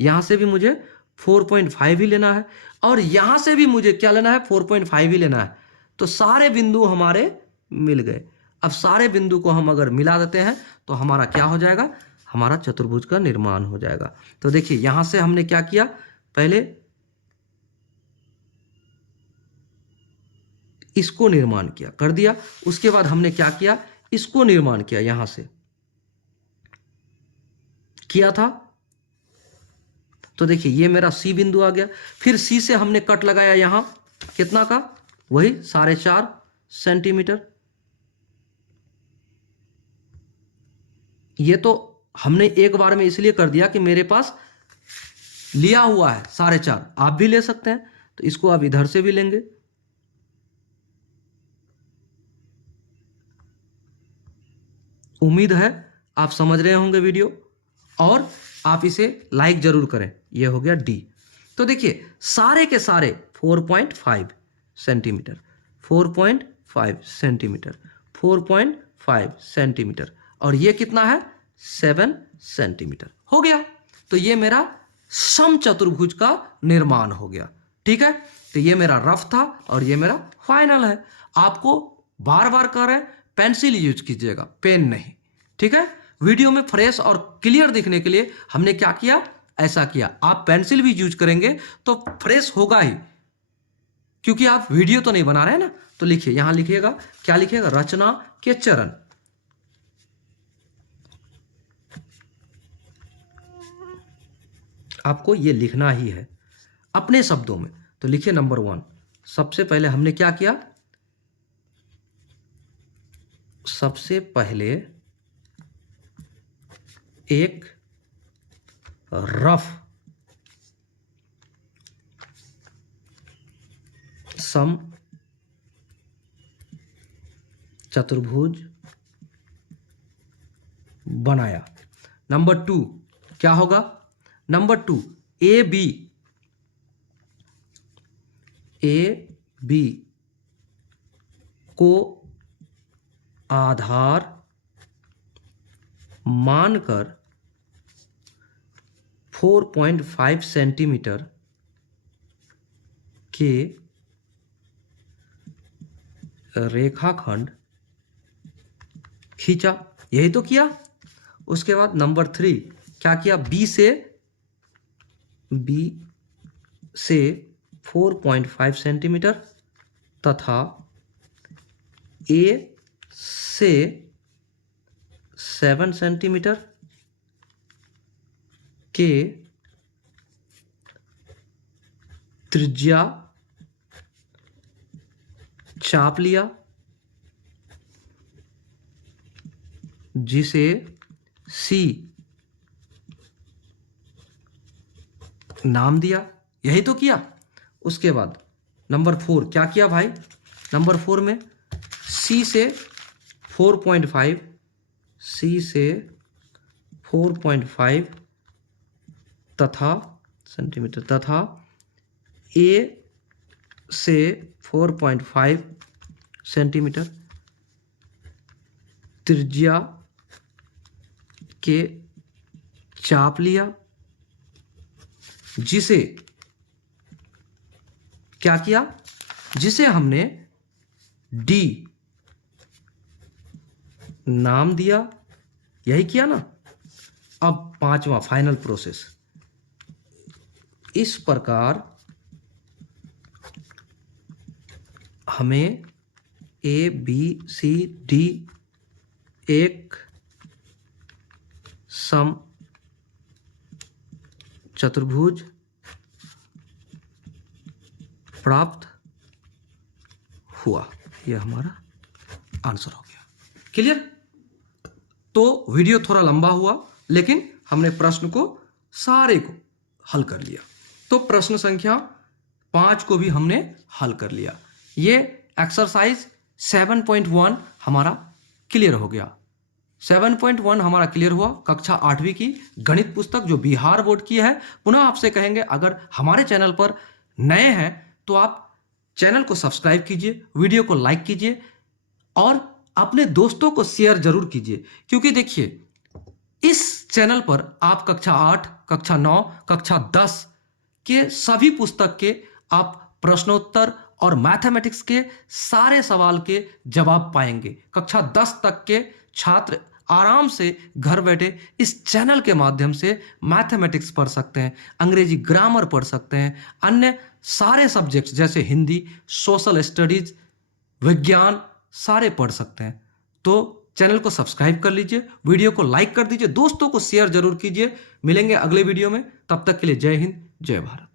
यहां से भी मुझे 4.5 ही लेना है, और यहां से भी मुझे क्या लेना है? 4.5 ही लेना है। तो सारे बिंदु हमारे मिल गए। अब सारे बिंदु को हम अगर मिला देते हैं तो हमारा क्या हो जाएगा? हमारा चतुर्भुज का निर्माण हो जाएगा। तो देखिए यहां से हमने क्या किया? पहले इसको निर्माण किया, कर दिया। उसके बाद हमने क्या किया? इसको निर्माण किया, यहां से किया था। तो देखिए ये मेरा C बिंदु आ गया। फिर C से हमने कट लगाया यहां, कितना का? वही 4.5 सेंटीमीटर। ये तो हमने एक बार में इसलिए कर दिया कि मेरे पास लिया हुआ है 4.5, आप भी ले सकते हैं। तो इसको आप इधर से भी लेंगे। उम्मीद है आप समझ रहे होंगे वीडियो, और आप इसे लाइक जरूर करें। यह हो गया D। तो देखिए सारे के सारे 4.5 सेंटीमीटर, 4.5 सेंटीमीटर, 4.5 सेंटीमीटर, और ये कितना है? 7 सेंटीमीटर हो गया। तो ये मेरा समचतुर्भुज का निर्माण हो गया। ठीक है, तो ये मेरा रफ था और ये मेरा फाइनल है। आपको बार बार कह रहे हैं पेंसिल यूज कीजिएगा, पेन नहीं। ठीक है, वीडियो में फ्रेश और क्लियर दिखने के लिए हमने क्या किया? ऐसा किया। आप पेंसिल भी यूज करेंगे तो फ्रेश होगा ही, क्योंकि आप वीडियो तो नहीं बना रहे हैं ना। तो लिखिए, यहां लिखिएगा, क्या लिखिएगा? रचना के चरण। आपको ये लिखना ही है अपने शब्दों में। तो लिखिए नंबर 1। सबसे पहले हमने क्या किया? सबसे पहले एक रफ सम चतुर्भुज बनाया। नंबर 2 क्या होगा? नंबर 2 ए बी को आधार मानकर 4.5 सेंटीमीटर के रेखाखंड खींचा। यही तो किया। उसके बाद नंबर 3 क्या किया? बी से 4.5 सेंटीमीटर तथा ए से 7 सेंटीमीटर के त्रिज्या चाप लिया, जिसे सी नाम दिया। यही तो किया। उसके बाद नंबर 4 क्या किया भाई? नंबर 4 में सी से 4.5 तथा सेंटीमीटर तथा ए से 4.5 सेंटीमीटर त्रिज्या के चाप लिया, जिसे क्या किया? जिसे हमने डी नाम दिया। यही किया ना। अब 5वां फाइनल प्रोसेस। इस प्रकार हमें ए बी सी डी एक सम चतुर्भुज प्राप्त हुआ। यह हमारा आंसर हो गया। क्लियर? तो वीडियो थोड़ा लंबा हुआ, लेकिन हमने प्रश्न को सारे को हल कर लिया। तो प्रश्न संख्या 5 को भी हमने हल कर लिया। ये एक्सरसाइज 7.1 हमारा क्लियर हो गया। 7.1 हमारा क्लियर हुआ। कक्षा 8वीं की गणित पुस्तक जो बिहार बोर्ड की है। पुनः आपसे कहेंगे, अगर हमारे चैनल पर नए हैं तो आप चैनल को सब्सक्राइब कीजिए, वीडियो को लाइक कीजिए और अपने दोस्तों को शेयर जरूर कीजिए। क्योंकि देखिए, इस चैनल पर आप कक्षा 8, कक्षा 9, कक्षा 10 के सभी पुस्तक के आप प्रश्नोत्तर और मैथमेटिक्स के सारे सवाल के जवाब पाएंगे। कक्षा 10 तक के छात्र आराम से घर बैठे इस चैनल के माध्यम से मैथमेटिक्स पढ़ सकते हैं, अंग्रेजी ग्रामर पढ़ सकते हैं, अन्य सारे सब्जेक्ट्स जैसे हिंदी, सोशल स्टडीज, विज्ञान सारे पढ़ सकते हैं। तो चैनल को सब्सक्राइब कर लीजिए, वीडियो को लाइक कर दीजिए, दोस्तों को शेयर जरूर कीजिए। मिलेंगे अगले वीडियो में। तब तक के लिए जय हिंद, जय भारत।